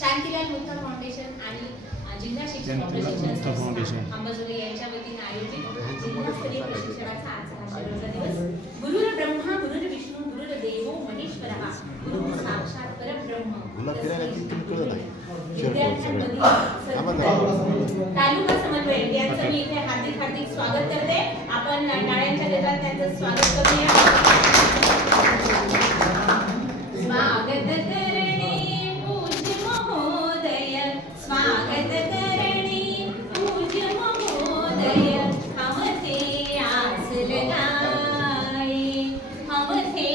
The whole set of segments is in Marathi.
शांतीलाल मुत्था फाउंडेशन आणि जिल्हा शिक्षण प्रशिक्षण अंबाजोगाई यांच्या वतीने आयोजित जिल्हास्तरीय प्रशिक्षणाचा आज हा शेवटचा दिवस. गुरुर ब्रह्मा गुरुर विष्णू गुरुर देवो महेश्वरः गुरु साक्षात परब्रह्म. तालुका समन्वय यांचं मी इथे हार्दिक स्वागत करते. आपण टाळ्यांच्या गजरात त्यांचं स्वागत करूया. स्वागत करणे पूज्य महोदय, स्वागत करणे पूज्य महोदय. हम थे आस लगाए, हम थे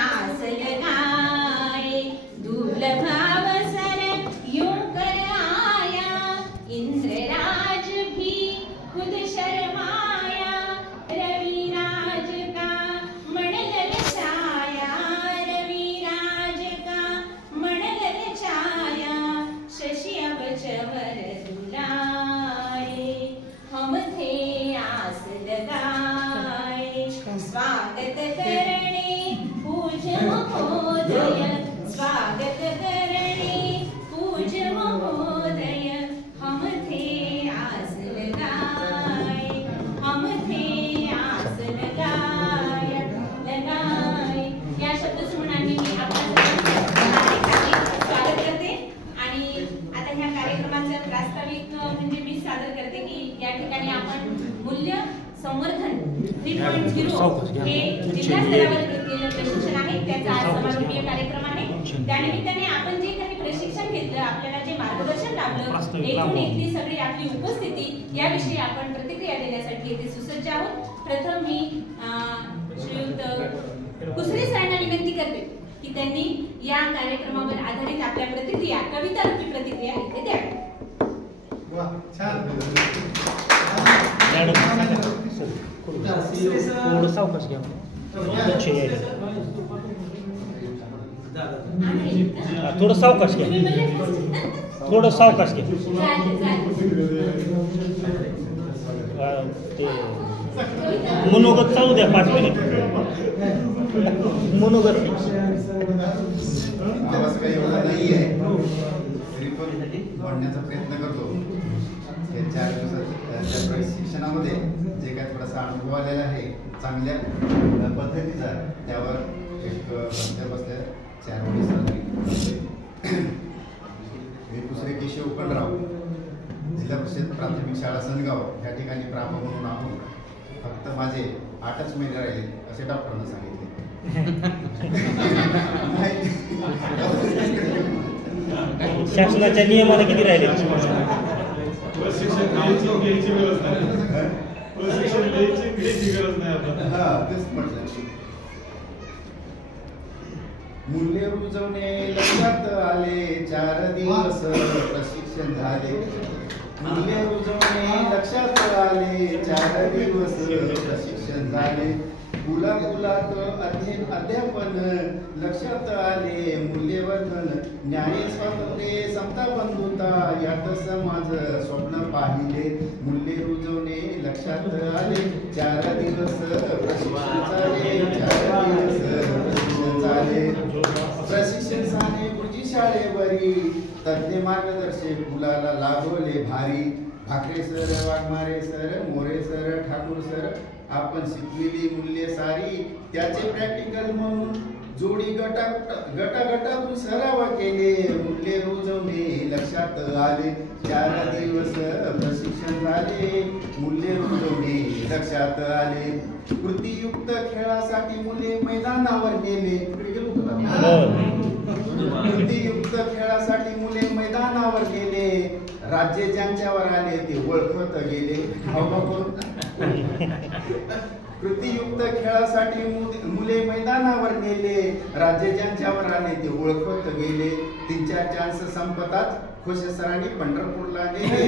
आस लगाए. दुर्लभ अवसर यूं कर आया, इंद्रराज भी खुद शर्माया. रविराज का मणल छाया, रविराज का मणल छाया. शशि अब चवर दुलाए, हम थे आस लगाए. स्वागत करणे पूज्य महोदय, स्वागत करणे पूज्य महोदय. हम थे आस लगाए, हम थे आस लगाए. या शब्दसमूहांनी मी आपल्या स्वागत करते. आणि आता ह्या कार्यक्रमाचं प्रास्ताविक म्हणजे मी सादर करते की या ठिकाणी आपण मूल्य संवर्धन 3.0 हे जिल्हा स्तरावर घेतलेलं प्रशिक्षण आहे. त्याचा आज समारोपीय कार्यक्रम आहे. त्यानिमित्ताने आपण जे काही प्रशिक्षण घेतलं, आपल्याला जे मार्गदर्शन लाभलं, एकूण इथली सगळी आपली उपस्थिती याविषयी आपण प्रतिक्रिया देण्यासाठी येथे सुसज्ज आहोत. प्रथम मी श्रीयुत कुसरे सरांना विनंती करते की त्यांनी या कार्यक्रमावर आधारित आपल्या प्रतिक्रिया, कविता रूपी प्रतिक्रिया इथे द्यावी. थोडं सावकाश घ्या. थोडं सावकाश घ्या, थोडं सावकाश घ्या. ते मनोगत चालू द्या 5 मिनिट. मनोगत आवाज काही एवढा नाही आहे तरी पण म्हणण्याचा प्रयत्न करतो. या 4 दिवसाच्या प्रशिक्षणामध्ये जे काही थोडासा अनुभव आलेला आहे चांगल्या पद्धतीचा, त्यावर एक बसल्या 4 वेळी साजरी. मी कुसरे केशव उकलराव, जिल्हा परिषद प्राथमिक शाळा सनगाव या ठिकाणी प्राप म्हणून आहोत. फक्त माझे 8च महिने राहिले असे डॉक्टरांना सांगितले. शासनाच्या नियमाला किती राहिले? प्रशिक्षण घ्यायची गरज नाही. प्रशिक्षण घ्यायची गरज नाही आपण. तेच म्हटलं. मूल्य रुजवणे लक्षात आले, 4 दिवस प्रशिक्षण झाले. मूल्य रुजवणे लक्षात आले, 4 दिवस प्रशिक्षण झाले. मुलात अध्यापन लक्षात आले, मूल्यवर्धन न्याय स्वातंत्र्य समता बंधुता यात समाज स्वप्न पाहिले. मूल्य रुजवणे लक्षात आले, 4 दिवस प्रशिक्षण झाले, 4 दिवस प्रशिक्षण झाले. प्रशिक्षण झाले गुरुजी शाळेवरी, तज्ञ मार्गदर्शक मुलाला लाभवले भारी. Bhakare sir, Waghmare sir, More sir, Thakur sir आपण शिकलेली मूल्य सारी. त्याचे प्रॅक्टिकल म्हणून जोडी गटातून सराव केले. मूल्य रुजवणे लक्षात आले, 4 दिवस प्रशिक्षण झाले. मूल्य रुजवणे लक्षात आले. कृतीयुक्त खेळासाठी मुले मैदानावर नेले. कृतीयुक्त खेळासाठी मुले मैदानावर गेले. राज्य ज्यांच्यावर आले ते ओळखत गेले. कृतीयुक्त खेळासाठी मुले मैदानावर नेले. राज्य ज्यांच्यावर आले ते ओळखत गेले. 3-4 चान्स संपतात खुश सरांनी पंढरपूरला नेले.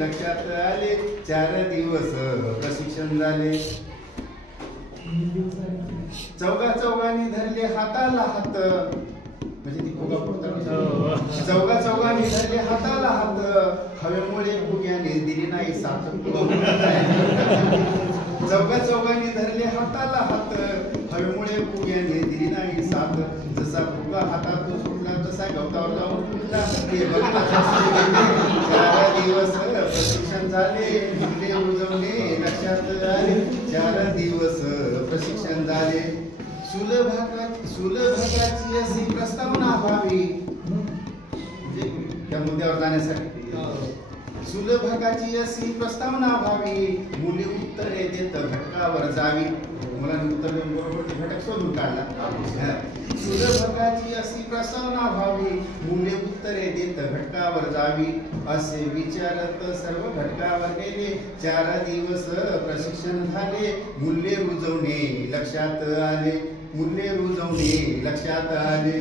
लक्षात आले, 4 दिवस प्रशिक्षण झाले. चौघांनी धरले हाताला हात, म्हणजे ती चौघांनी धरले हाताला हात. हवेमुळे फुग्याने दिली नाही साथ. चौघांनी धरले हाताला हात, हवेमुळे फुग्याने दिली नाही साथ. जसा फुगा हातात सुटला तसा गवतावर जाऊन फुटला. 4 दिवस प्रशिक्षण झाले, मुले उजवणे लक्षात आले. 4 दिवस प्रशिक्षण झाले. सुलभागाची अशी प्रस्तावना व्हावी, त्या मुद्द्यावर जाण्यासाठी सुलभागाची अशी प्रस्तावना व्हावी. मुले उत्तरे देत घटकावर जावी. मुलांनी उत्तर देऊन बरोबर घटक शोधून काढला. सुलभागाची अशी प्रस्तावना व्हावी. मुले उत्तरे देत घटकावर जावी. असे विचारत सर्व घटकावर गेले. 4 दिवस प्रशिक्षण झाले. मूल्ये रुजवणे लक्षात आले. मूल्ये रुजवणे लक्षात आले.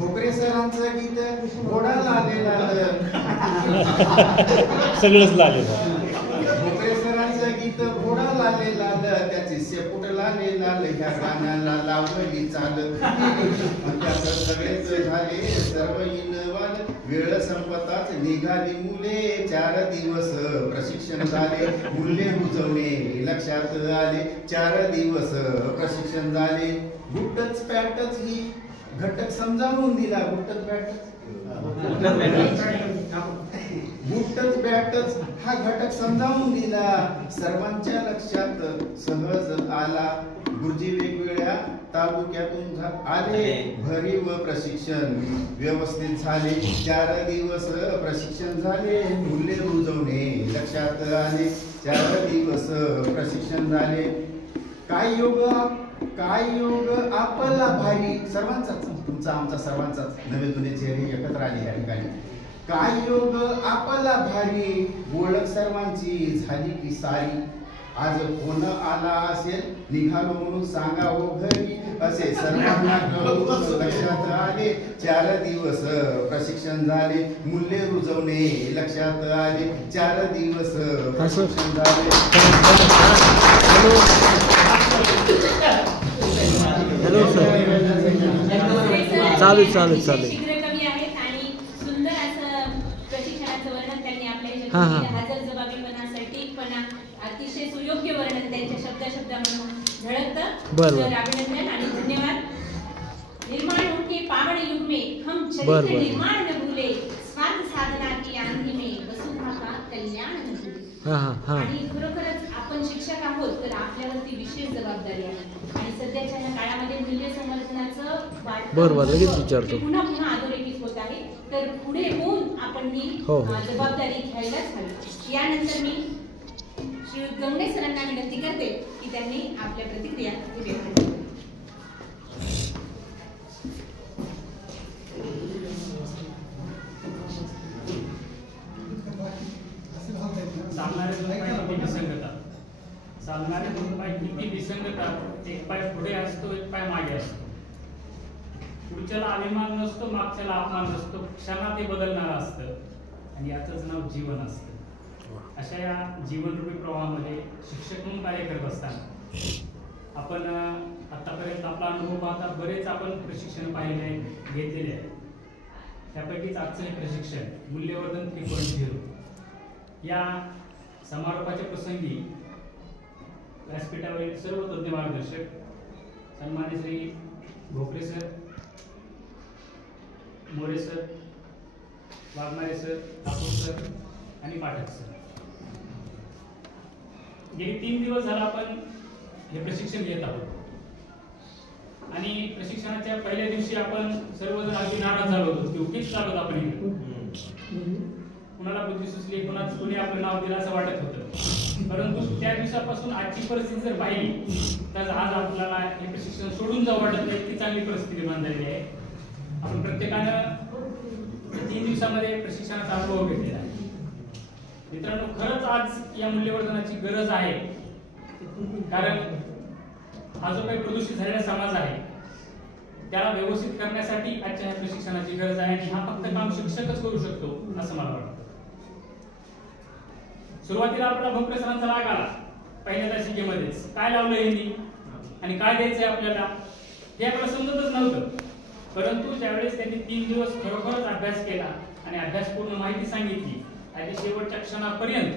भोकरे सरांचं गीत घोडा लाले लाल. सगळंच लागेल. भोकरे सरांचं गीत घोडा लाले लाल. त्याची शेपूट लाले लाल. ह्या गाण्याला लावली चाल. त्यात सगळेच झाले सर्व इनवाल. वेळ संपताच निघाली मुले. 4 दिवस प्रशिक्षण झाले. मूल्ये रुजवणे लक्षात आले. 4 दिवस प्रशिक्षण झाले. गुट्टच पॅटच ही घटक समजावून दिला. गुट्टच बॅटच हा घटक समजावून दिला. सर्वांच्या लक्षात सहज आला. गुरुजी वेगवेगळ्या तालुक्यातून आले. भरीव प्रशिक्षण व्यवस्थित झाले. 4 दिवस प्रशिक्षण झाले. मूल्ये रुजवणे लक्षात आले. 4 दिवस प्रशिक्षण झाले. काय योग आपला भारी. सर्वांचाच, तुमचा आमचा सर्वांचाच. नवे जुने चेहरे एकत्र आले या ठिकाणी. काय योग आपला भारी. ओळख सर्वांची झाली की सारी. आज कोण आला असेल निघालो म्हणून सांगा हो घरी. असे सर्वांना लक्षात आले. 4 दिवस प्रशिक्षण झाले. मूल्ये रुजवणे लक्षात आले. 4 दिवस प्रशिक्षण झाले. Hello sir. चालू शीघ्र कवी आहेत आणि सुंदर असं प्रशिक्षणाचं वर्णन त्यांनी आपल्या ह्याच्यात हजर जबाबीपणा, सटीकपणा, अतिशय सुयोग्य वर्णन त्यांच्या शब्दामधून झळकतं. तर अभिनंदन आणि धन्यवाद. निर्माण उनके पावन युग में हम चरित्र निर्माण न भूले. स्वार्थ साधना की आंधी में वसुधा का कल्याण न भूले. आणि खरोखरच आपण शिक्षक आहोत तर आपल्यावरती विशेष जबाबदारी आहे. आणि सध्याच्या या काळामध्ये मूल्य संवर्धनाचं पुन्हा अधोरेखित होत आहे. तर पुढे होऊन आपण ही जबाबदारी घ्यायलाच हवी. यानंतर मी श्री गंगणे सरांना विनंती करते की त्यांनी आपल्या प्रतिक्रिया व्यक्त कराव्या. चालणारे 2 पाय किती विसंगता. एक पाय पुढे असतो, एक पाय मागे असतो. पुढच्याला अभिमान नसतो, मागच्याला अपमान नसतो. क्षणात ते बदलणारं असतं आणि याचंच नाव जीवन असतं. अशा या जीवनरूपी प्रवाहामध्ये शिक्षक म्हणून कार्य करत असताना आपण आतापर्यंत आपला अनुभव पाहता बरेच आपण प्रशिक्षण पाहिले घेतलेले आहे. त्यापैकीच आजचं हे प्रशिक्षण मूल्यवर्धन 3.0 या समारोपाच्या प्रसंगी व्यासपीठावरील सर्व तज्ञ मार्गदर्शक सन्मान्य Shri Bhokare sir, More sir, Waghmare sir, Thakur sir आणि पाठक सर, गेली 3 दिवस झाला आपण हे प्रशिक्षण घेत आहोत. आणि प्रशिक्षणाच्या पहिल्या दिवशी आपण सर्वजण अगदी नाराज झालो होतो की उगीच चालत आपण इकडे. कुणाला बुद्धी सुचली, कोणी आपलं नाव दिलं असं वाटत होतं. परंतु त्या दिवसापासून आजची परिस्थिती जर पाहिली तर आज आपल्याला हे प्रशिक्षण सोडून जावं वाटत नाही. इतकी चांगली परिस्थिती निर्माण झालेली आहे. आपण प्रत्येकानं 3 दिवसामध्ये प्रशिक्षणाचा अनुभव घेतलेला आहे. मित्रांनो, खरंच आज या मूल्यवर्धनाची गरज आहे. कारण हा जो काही प्रदूषित झालेला समाज आहे त्याला व्यवस्थित करण्यासाठी आजच्या ह्या प्रशिक्षणाची गरज आहे. आणि हा फक्त काम शिक्षकच करू शकतो असं मला वाटतं. सुरुवातीला आपला भोकरे सरांचा राग आला पहिल्या तासिकेमध्येच. काय लावलं यांनी आणि काय द्यायचंय आपल्याला हे आपल्याला समजतच नव्हतं. परंतु ज्यावेळेस त्यांनी 3 दिवस खरोखरच अभ्यास केला आणि अभ्यासपूर्ण माहिती सांगितली आणि शेवटच्या क्षणापर्यंत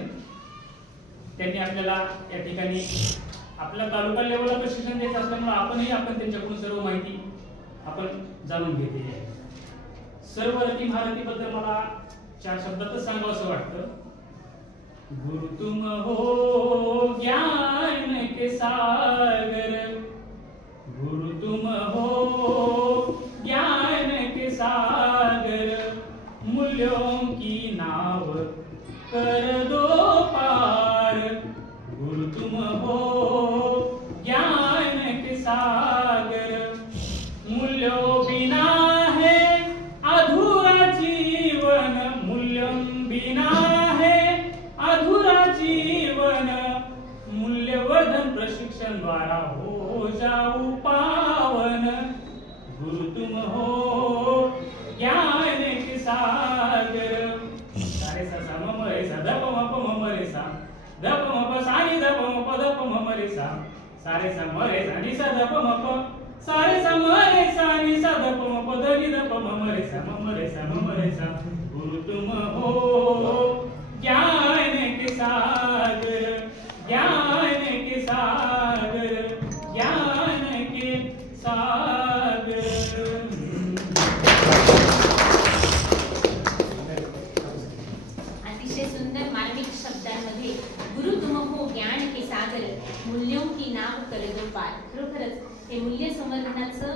त्यांनी आपल्याला या ठिकाणी आपल्या तालुका लेवलला प्रशिक्षण देत असल्यामुळे आपण त्यांच्याकडून सर्व माहिती आपण जाणून घेतलेली आहे. सर्व रती महारथीबद्दल मला 4 शब्दातच सांगावं वाटतं. गुरु तुम हो ज्ञान के सागर, गुरु तुम हो ज्ञान के सागर, मूल्यों की नाव कर दो पार. गुरु तुम हो ज्ञान के सागर, मूल्यों बिना है अधूरा जीवन, मूल्यों बिना है अधूरा जीवन, मूल्यवर्धन प्रशिक्षण द्वारा हो जाऊ पावन. गुरु तुम हो ज्ञान के सागर. सारे सा सा म रे सा ध प म प म रे सा ध प म प सा नि ध प म प ध प म रे सा सारे सा म रे सा नि सा ध प म प सारे सा म रे सा नि सा ध प म प ध नि ध प म रे सा म रे सा म रे सा. गुरु तुम हो ज्ञान के सागर, ज्ञान के सागर, ज्ञान के सागर. अतिशय सुंदर मार्मिक शब्दांमध्ये गुरु तुम हो ज्ञान के सागर, मूल्यों की नाव कर दो पार. खरोखरच हे मूल्य संवर्धनाचं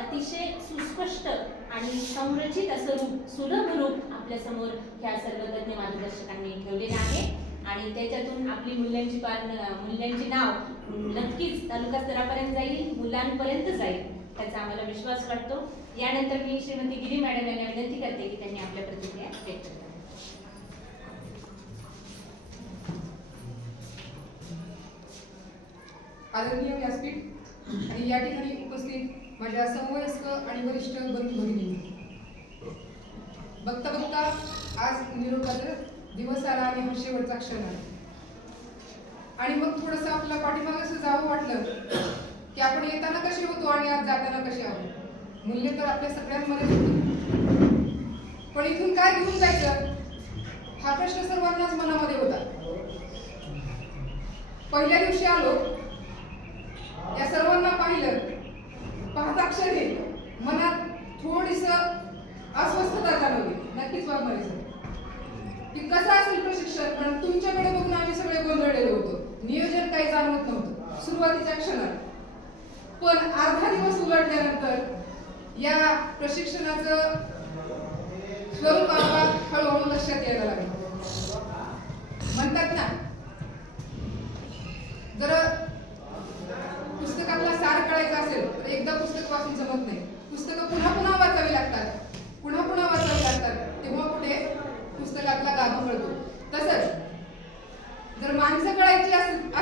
अतिशय सुस्पष्ट आणि संरचित असं रूप, सुलभ रूप आपल्या समोर ह्या सर्व तज्ञ मार्गदर्शकांनी ठेवलेलं आहे. आणि त्याच्यातून आपली मूल्यांची नाव नक्कीच तालुका स्तरापर्यंत जाईल, मुलांपर्यंत जाईल, त्याचा आम्हाला विश्वास वाटतो. यानंतर मी श्रीमती गिरी मॅडम यांना विनंती करते की त्यांनी आपल्या प्रतिक्रिया व्यक्त कराव्या. आदरणीय व्यासपीठ आणि या ठिकाणी उपस्थित माझ्या समवयस्क आणि वरिष्ठ बंधू भगिनी, बघता बघता आज निरोपाचा दिवस आला आणि हा शेवटचा क्षण आला. आणि मग थोडंसं आपल्या पाठीमागे असं जावं वाटलं की आपण येताना कसे होतो आणि आज जाताना कसे आहोत. मूल्य तर आपल्या सगळ्यांमध्ये होतं, पण इथून काय घेऊन जायचं हा प्रश्न सर्वांनाच मनामध्ये होता. पहिल्या दिवशी आलो, या सर्वांना पाहिलं, पाहता क्षणी मनात थोडीस अस्वस्थता जाणवली. नक्कीच वागणारी सर की कसं असेल प्रशिक्षण, पण तुमच्याकडे बघून आम्ही सगळे गोंधळलेलो होतो. नियोजन काही जाणवत नव्हतं सुरुवातीच्या क्षणात. पण अर्धा दिवस उलटल्यानंतर या प्रशिक्षणाचं स्वरूप आम्हाला हळूहळू लक्षात यायला लागलं. म्हणतात ना, जर पुस्तकातला सार कळायचा असेल तर एकदा पुस्तक वाचून जमत नाही. पुस्तकं पुन्हा पुन्हा वाचावी लागतात, पुन्हा पुन्हा वाचावी लागतात, तेव्हा कुठे पुस्तकातला गाभा कळतो. तसंच जर माणसं कळायची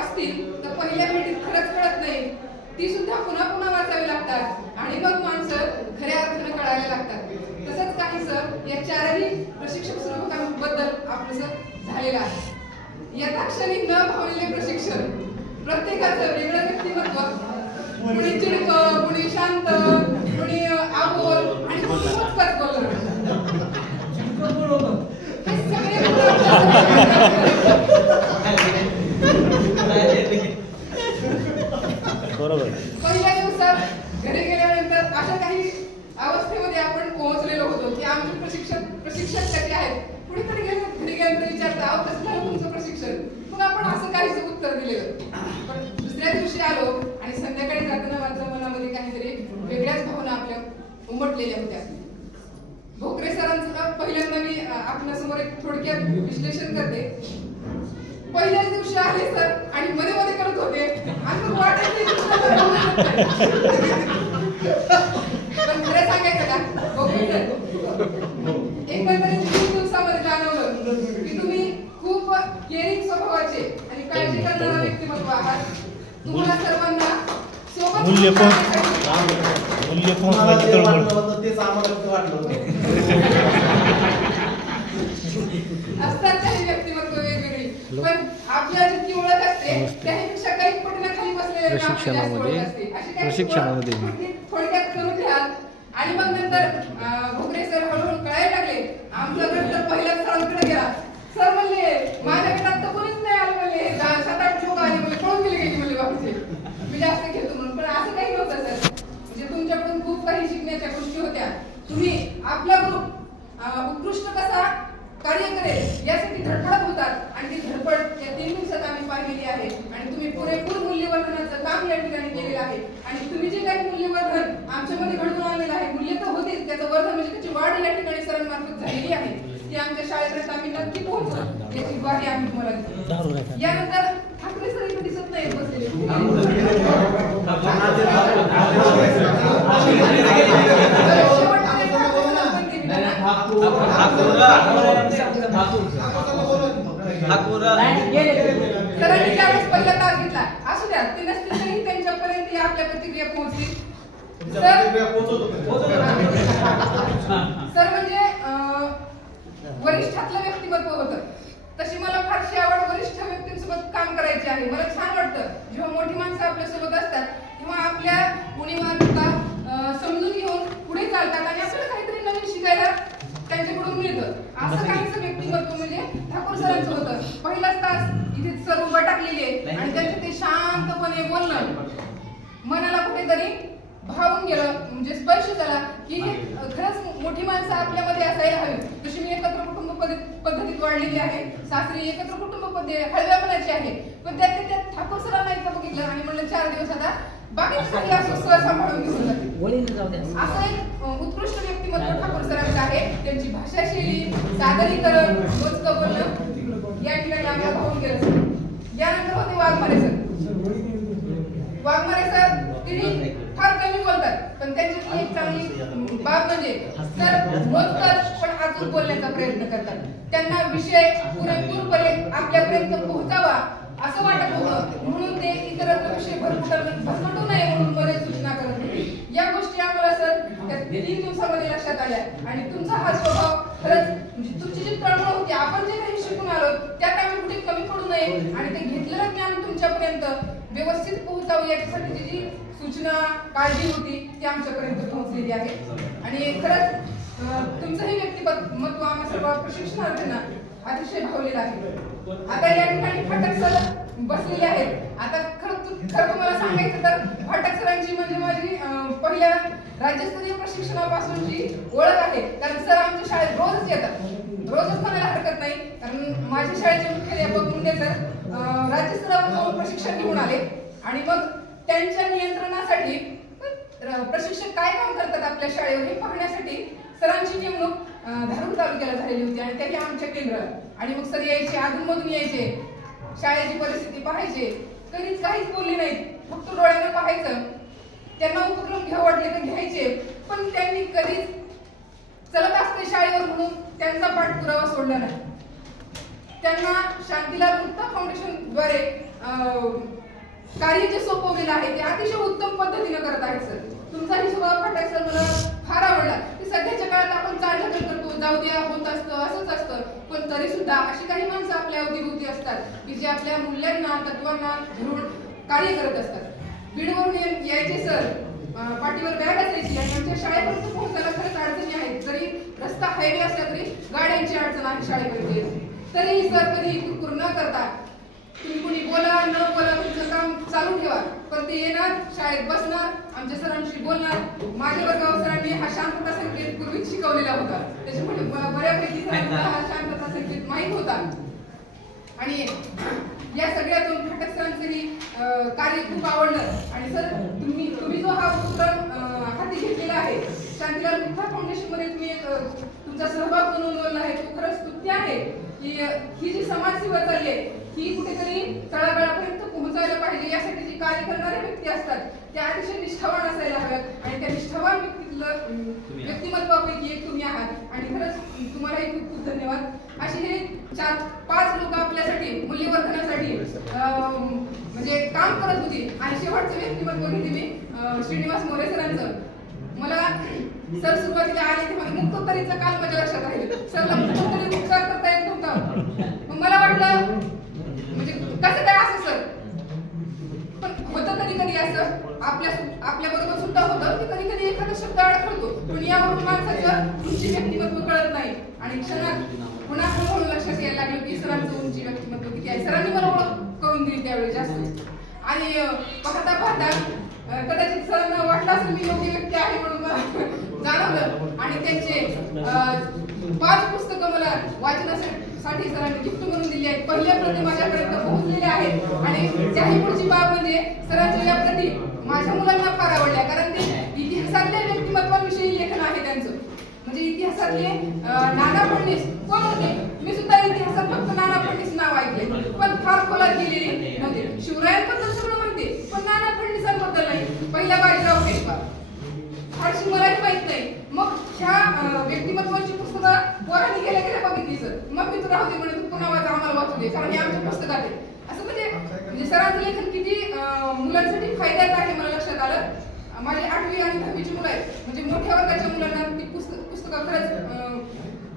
असतील तर पहिल्या भेटीत खरंच कळत नाही, ती सुद्धा पुन्हा पुन्हा वाचावी लागतात आणि मग माणसं खऱ्या अर्थानं कळायला लागतात. तसंच काहीसं या 4ही प्रशिक्षक स्वरूपाबद्दल आपलंसं झालेलं आहे. यथाक्षणी न भावलेले प्रशिक्षण, प्रत्येकाचं वेगळं व्यक्तिमत्व, कुणी चिडकं, कुणी शांत, कुणी आबोल आणि कुणी मोजकच बोलणार. हे सगळे पहिल्या दिवसात घरी गेल्यानंतर अशा काही अवस्थेमध्ये आपण पोहोचलेलो होतो की आमचे प्रशिक्षक कसे आहेत. कुणीतरी घरी गेल्यानंतर विचारतात, अहो कसं झालं तुमचं प्रशिक्षण. मग आपण असं काहीच उत्तर दिलेलं. पण दुसऱ्या दिवशी आलो आणि संध्याकाळी जाताना मात्र मनामध्ये काहीतरी वेगळ्याच भावना आपल्या उमटलेल्या होत्या. भोकरे सरांचं पहिल्यांदा मी आपल्यासमोर एक थोडक्यात विश्लेषण करते. पहिल्याच दिवशी आले सर आणि मध्ये मध्ये करत होते आणि मग पण खरं सांगायचं का, भोकरे सर एकंदरीत 3 दिवसामध्ये जाणवलं की तुम्ही खूप केअरिंग स्वभावाचे आणि काळजी करणारा व्यक्तिमत्व आहात. तुम्हाला सर्वांना सोबत असतात काही व्यक्तिमत्व वेगवेगळी, पण आपल्या जितकी ओळख असते त्यापेक्षा काही पटीने खाली बसलेले प्रशिक्षणामध्ये थोडक्यात करून घ्याल. आणि मग नंतर भोकरे सर हळूहळू कळायला लागले. आमचा नंतर पहिल्याच सरांकडे गेला सर म्हणले माझ्याकडे आता कोणीच नाही आलं म्हणले 7-8 लोक आले म्हणजे पळून गेले गेली म्हणले बाबूचे मी जास्त घेतो म्हणून. पण असं काही नव्हतं सर. म्हणजे तुमच्याकडून खूप काही शिकण्याच्या गोष्टी होत्या. तुम्ही आपला ग्रुप उत्कृष्ट कसा कार्य करेल यासाठी धडपडत होतात आणि ती धडपड या 3 दिवसात आम्ही पाहिलेली आहे. आणि तुम्ही पुरेपूर मूल्यवर्धनाचं काम या ठिकाणी केलेलं आहे. आणि तुम्ही जे काही मूल्यवर्धन आमच्यामध्ये घडवून आणलेलं आहे, मूल्य तर होतेच, त्याचं वर्धन म्हणजे त्याची वाढ या ठिकाणी सरांमार्फत झालेली आहे. ती आमच्या शाळेपर्यंत आम्ही नक्की पोहोचू याची ग्वाही आम्ही तुम्हाला देतो. यानंतर ठाकरे सर इथे दिसत नाही बसलेले. सरांनी ज्यावेळेस पहिला तास घेतला असू द्या ते नसतील तरी त्यांच्यापर्यंत आपल्या प्रतिक्रिया पोहोचली. सर म्हणजे वरिष्ठातलं व्यक्तिमत्व होतं. तशी मला फारशी आवड वरिष्ठ व्यक्तींसोबत काम करायची आहे. मला छान वाटतं जेव्हा मोठी माणसं आपल्या सोबत असतात तेव्हा आपल्या उणीवा समजून घेऊन पुढे चालतात आणि आपल्याला काहीतरी नवीन शिकायला त्यांच्याकडून मिळतं. असं काहीच व्यक्तिमत्व म्हणजे ठाकूर सरांचं होतं. पहिलाच तास इथे सर उभा टाकलेले आणि त्यांचं ते शांतपणे बोलणं मनाला कुठेतरी भावून गेलं, म्हणजे स्पर्श झाला की खरंच मोठी माणसं आपल्यामध्ये असायला हवी. जशी मी एकत्र कुटुंब पद्धतीत वाढलेली आहे, सासरी एकत्र कुटुंब पद्धती हळव्या मनाची आहे, पण त्यात ठाकूर सरांना एकदा बघितलं आणि म्हणलं 4 दिवस आता बाकीचं काही असं सर सांभाळून घेऊन जाते. असं एक उत्कृष्ट व्यक्तिमत्व ठाकूर सरांचं आहे. त्यांची भाषाशैली, सादरीकरण, मोजकं बोलणं या ठिकाणी आम्हाला भावून गेलं. यानंतर होते वाघमारे सर. वाघमारे सर तिने फार कमी बोलतात, पण त्यांच्यातली एक चांगली बाब म्हणजे सर मोजकं पण अचूक बोलण्याचा प्रयत्न करतात. त्यांना विषय पुरेपूरपणे आपल्यापर्यंत पोहोचावा असं वाटत होतं, म्हणून ते इतरत्र विषय भरकटू नये म्हणून बरेच सूचना करत होते. या गोष्टी आम्हाला सर त्या 3 दिवसामध्ये लक्षात आल्या. आणि तुमचा हा स्वभाव खरंच म्हणजे तुमची जी तळमळ होती, आपण जे काही शिकून आलो त्यात आम्ही कुठे कमी पडू नये आणि ते घेतलेलं ज्ञान तुमच्यापर्यंत व्यवस्थित पोहोचावं याच्यासाठी जी सूचना काळजी होती ती आमच्यापर्यंत पोहोचलेली आहे. आणि खरंच तुमचंही व्यक्तिमत्व आम्हा सर्व प्रशिक्षणार्थींना अतिशय भावलेलं आहे. आता या ठिकाणी फाटक सर बसलेले आहेत. आता खरं तुम्हाला सांगायचं तर फाटक सरांची म्हणजे माझी पहिल्या राज्यस्तरीय प्रशिक्षणापासूनची ओळख आहे. कारण सर आमच्या शाळेत रोजच येतात. रोजच म्हणायला हरकत नाही, कारण माझ्या शाळेचे मुख्याध्यापक मुंडे सर राज्यस्तरावर जाऊन प्रशिक्षण घेऊन आले आणि मग त्यांच्या नियंत्रणासाठी प्रशिक्षक काय काम करतात आपल्या शाळेवर हे पाहण्यासाठी सरांची नेमणूक धारूर तालुक्याला झालेली होती आणि त्याही आमच्या केंद्रात. आणि मग सर यायचे, अधूनमधून यायचे, शाळेची परिस्थिती पाहायचे, कधीच काहीच बोलली नाहीत, फक्त डोळ्याने पाहायचं. त्यांना उपक्रम घ्यावं वाटले तर घ्यायचे, पण त्यांनी कधीच चलत असते शाळेवर म्हणून त्यांचा पाठपुरावा सोडला नाही. त्यांना शांतीलाल मुक्ता फाउंडेशनद्वारे कार्य जे सोपवलेलं आहे ते अतिशय उत्तम पद्धतीने करत आहेत सर. तुमचाही स्वभाव फाटक सर मला फार आवडला. की सध्याच्या काळात आपण चालढकल करतो, जाऊ द्या, होत असतं, असंच असतं, पण तरी सुद्धा अशी काही माणसं आपल्या अवतीभोवती असतात की जे आपल्या मूल्यांना, तत्वांना धरून कार्य करत असतात. बीडवरून यायचे सर, पाठीवर बॅग असायची आणि आमच्या शाळेपर्यंत पोहोचायला खरंच अडचणी आहेत. जरी रस्ता हायवे असला तरी गाड्यांची अडचण आहे शाळेपर्यंत. तरीही सर कधी कुरकुर न करता तुम्ही कुणी बोला न बोला तुमचं काम चालू ठेवा, पण ते येणार, शाळेत बसणार, आमच्या सरांशी बोलणार. माझ्या वर्गावर सरांनी हा शांतता संकेत पूर्वीच शिकवलेला होता, त्याच्यामुळे बऱ्यापैकी सरांना हा शांतता संकेत माहीत होता. आणि या सगळ्यातून फाटक सरांचंही कार्य खूप आवडलं. आणि सर तुम्ही जो हा उपक्रम हाती घेतलेला आहे, शांतीलाल मुक्ता फाउंडेशन मध्ये तुम्ही तुमचा सहभाग नोंदवला आहे, तो खरंच स्तुत्य आहे. की ही जी समाजसेवा चालली आहे ही कुठेतरी तळागाळापर्यंत पोहोचायला पाहिजे. यासाठी जे कार्य करणारे व्यक्ती असतात त्या अतिशय निष्ठावान असायला हव्यात आणि त्या निष्ठावान व्यक्तिमत्वापैकी एक तुम्ही आहात. आणि खरंच तुम्हालाही खूप खूप धन्यवाद. असे हे 4-5 लोक आपल्यासाठी मूल्यवर्धनासाठी म्हणजे काम करत होती. आणि शेवटचं व्यक्तिमत्व घेते मी श्रीनिवास मोरे सरांचं. मला सर सुरुवातीला आले तेव्हा मुक्तोत्तरीचा काल माझ्या लक्षात राहिलं. सरला मुक्तोत्तरी उपचार करता येत नव्हता. मग मला वाटलं म्हणजे कसं काय असं सर, पण होतं कधी कधी असं आपल्या बरोबर सुद्धा होतं की कधी कधी एखादा शब्द अडखळतो, पण यावरून माणसाचं तुमची व्यक्तिमत्व कळत नाही. आणि क्षणात पुन्हा लक्षात यायला लागलं की सरांचं उंची व्यक्तिमत्व किती आहे सरांनी मला ओळख करून दिली त्यावेळी जास्त. आणि पाहता पाहता कदाचित सरांना वाटलं असेल मी योग्य व्यक्ती आहे म्हणून मला जाणवलं आणि त्यांचे 5 पुस्तकं मला वाचनासाठी सरांनी गिफ्ट म्हणून दिली आहेत. पहिल्या प्रती माझ्यापर्यंत पोहोचलेल्या आहेत आणि त्याही पुढची बाब म्हणजे सरांच्या या प्रती माझ्या मुलांना फार आवडल्या, कारण ते इतिहासातल्या व्यक्तिमत्वांविषयी लेखन आहे त्यांचं. म्हणजे इतिहासातले नाना फडणीस कोण होते? मी सुद्धा इतिहासात फक्त नाना फडणीस नाव ऐकले, पण फार खोलात गेलेले नव्हते. शिवरायांबद्दल सगळं माहिती पण नाना फडणीसांबद्दल नाही. पहिला बाजीराव पेशवा फारशी मराठी माहित नाही. मग ह्या व्यक्तिमत्वाची पुस्तकं पोरांनी गेल्या गेल्या बघितली सर. मग मी तू राहू दे म्हणे, तू पुन्हा माझं आम्हाला वाचू दे कारण हे आमच्या पुस्तकात आहे. असं म्हणजे सरांचं लेखन किती मुलांसाठी फायद्याचं आहे मला लक्षात आलं. माझे 8वी आणि 10वीची मुलं आहेत, म्हणजे मोठ्या वर्गाच्या मुलांना ती पुस्तकं खरंच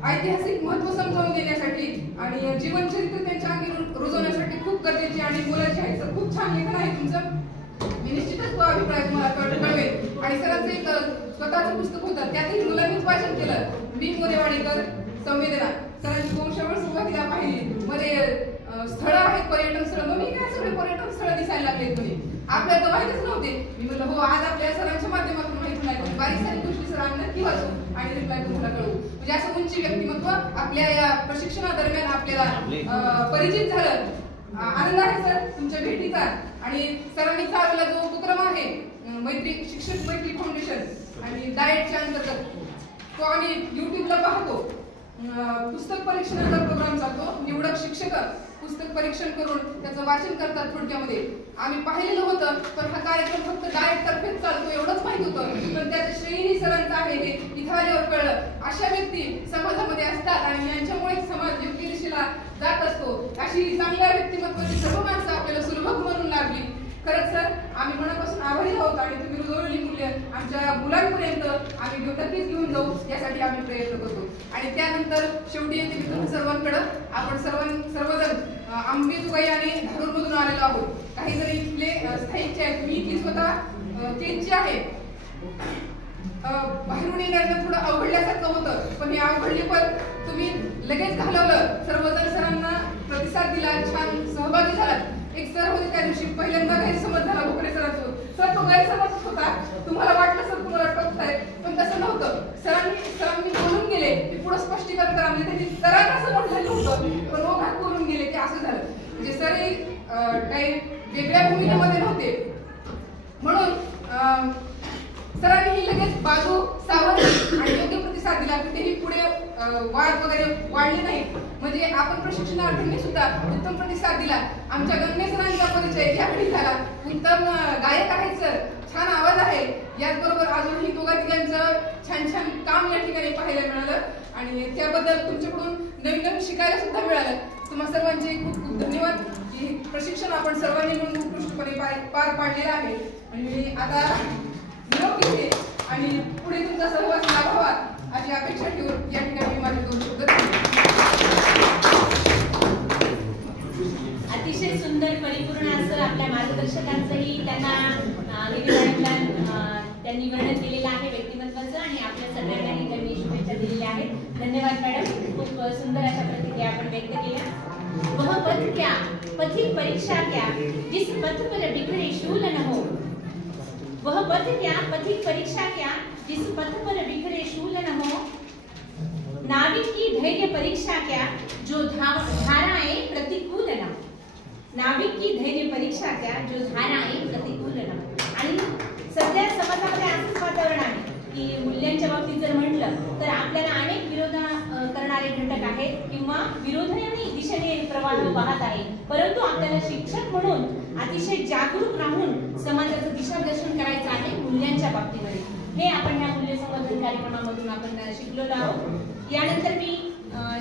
ऐतिहासिक महत्त्व समजावून देण्यासाठी आणि जीवनचरित्र त्यांच्या अंगी रुजवण्यासाठी खूप गरजेची आणि मुलांची आहे. सर खूप छान लेखन आहे तुमचं. मी निश्चितच तो अभिप्राय तुम्हाला कळवेल. आणि सरांचं एक स्वतःचं पुस्तक होतं, त्यातही मुलांनीच वाचन केलं. मी मोरेवाडीकर संवेदना. सरांची वंशावळ सुरुवातीला पाहिली मध्ये स्थळं आहेत पर्यटन स्थळ. मग मी काय सगळे पर्यटन स्थळ दिसायला लागले म्हणे, आपल्याला तर माहितच नव्हते. मी म्हटलं हो आज आपल्या सरांच्या माध्यमातून माहिती नाही, पण बारीक सारी गोष्टी सर आम्ही नक्की वाचू आणि रिप्लाय तुम्हाला कळवू. म्हणजे असं उंची व्यक्तिमत्व आपल्या या प्रशिक्षणादरम्यान आपल्याला परिचित झालं. आनंद आहे सर तुमच्या भेटीचा. आणि सरांनी चालवला जो उपक्रम आहे मैत्री शिक्षक मैत्री फाउंडेशन आणि डाएटच्या अंतर्गत, तो आम्ही युट्यूबला पाहतो. पुस्तक परीक्षणाचा प्रोग्राम चालतो. निवडक शिक्षक पुस्तक परीक्षण करून त्याचं वाचन करतात थोडक्यामध्ये. आम्ही पाहिलेलं होतं, पण हा कार्यक्रम फक्त डाएट तर्फेच चालतो एवढंच माहित होतं, पण त्याचं श्रेणी सरांचं आहे हे इथं आल्यावर कळलं. अशा व्यक्ती समाजामध्ये असतात आणि यांच्यामुळे समाज योग्य दिशेला जात असतो. अशी चांगल्या व्यक्तिमत्वाची सर्व माणसं आपल्याला सुलभ म्हणून लागली. खरंच सर आम्ही मनापासून आभारी आहोत आणि तुम्ही रुजवलेली मूल्य आमच्या मुलांपर्यंत आम्ही नक्कीच घेऊन जाऊ यासाठी आम्ही प्रयत्न करतो. आणि त्यानंतर शेवटी येते मी तुम्ही सर्वांकडं. आपण सर्वजण आंबेजोगाई आणि धारूरमधून आलेलो आहोत. काही जरी इथले स्थायिकचे आहेत, मी इथली स्वतः केजची आहे. बाहेरून येण्याचं थोडं अवघडल्यासारखं होतं, पण हे अवघडले पण तुम्ही लगेच घालवलं. सर्वजण सरांना प्रतिसाद दिला, छान सहभागी झालात. एक सर होते त्या दिवशी पहिल्यांदा गैरसमज झाला भोकरे सरांसोबत. सर तो गैरसमज होता, तुम्हाला वाटलं सर तुम्हाला टोकताय, पण तसं नव्हतं. सरांनी बोलून गेले की पुढे स्पष्टीकरण करा म्हणजे त्यांनी सरांना असं म्हटलं नव्हतं, पण ओघात बोलून गेले की असं झालं. म्हणजे सर काही वेगळ्या भूमिकेमध्ये नव्हते म्हणून सरांनी लगेच बाजू सावरली आणि योग्य प्रतिसाद दिला. कुठेही पुढे वाद वगैरे वाढले नाहीत. म्हणजे आपण प्रशिक्षणार्थींनी सुद्धा उत्तम प्रतिसाद दिला. आमच्या गंगे सरांचा परिचय यावेळी झाला. उत्तम गायक आहेत सर, छान आवाज आहे. याचबरोबर अजूनही दोघा-तिघांचं छान छान काम या ठिकाणी पाहायला मिळालं आणि त्याबद्दल तुमच्याकडून नवीन नवीन शिकायला सुद्धा मिळालं. तुम्हा सर्वांचे खूप खूप धन्यवाद. की प्रशिक्षण आपण सर्वांनी मिळून उत्कृष्टपणे पार पाडलेलं आहे. आणि आता निरोप घेते आणि पुढे तुमचा सहवास लाभावा अशी अपेक्षा ठेवून या ठिकाणी माझे 2 शब्द. अतिशय सुंदर परिपूर्ण असं आपल्या मार्गदर्शकांचंही त्यांनी वर्णन केलेलं आहे व्यक्तिमत्वाचं आणि आपल्या सगळ्यांनाही त्यांनी शुभेच्छा दिलेल्या आहेत. धन्यवाद मॅडम, खूप सुंदर अशा प्रतिक्रिया आपण व्यक्त केल्या. वह पथ क्या पथिक परीक्षा क्या जिस पथ पर बिखरे शूल न हो. वह पथ क्या पथिक परीक्षा क्या जिस पथ पर बिखरे शूल न हो. नाविक की धैर्य परीक्षा क्या जो धाराएं प्रतिकूल न. नाविक की धैर्य परीक्षा क्या जो धाराएं प्रतिकूल न. आणि सध्या समाजामध्ये असंच वातावरण आहे की मूल्यांच्या बाबतीत जर म्हटलं तर आपल्याला अनेक विरोध करणारे घटक आहेत किंवा विरोधाने दिशेने प्रवाह वाहत आहे. परंतु आपल्याला शिक्षक म्हणून अतिशय जागरूक राहून समाजाचं दिशादर्शन करायचं आहे मूल्यांच्या बाबतीमध्ये. हे आपण या मूल्य संवर्धन कार्यक्रमामधून आपण शिकलेलो आहोत. यानंतर मी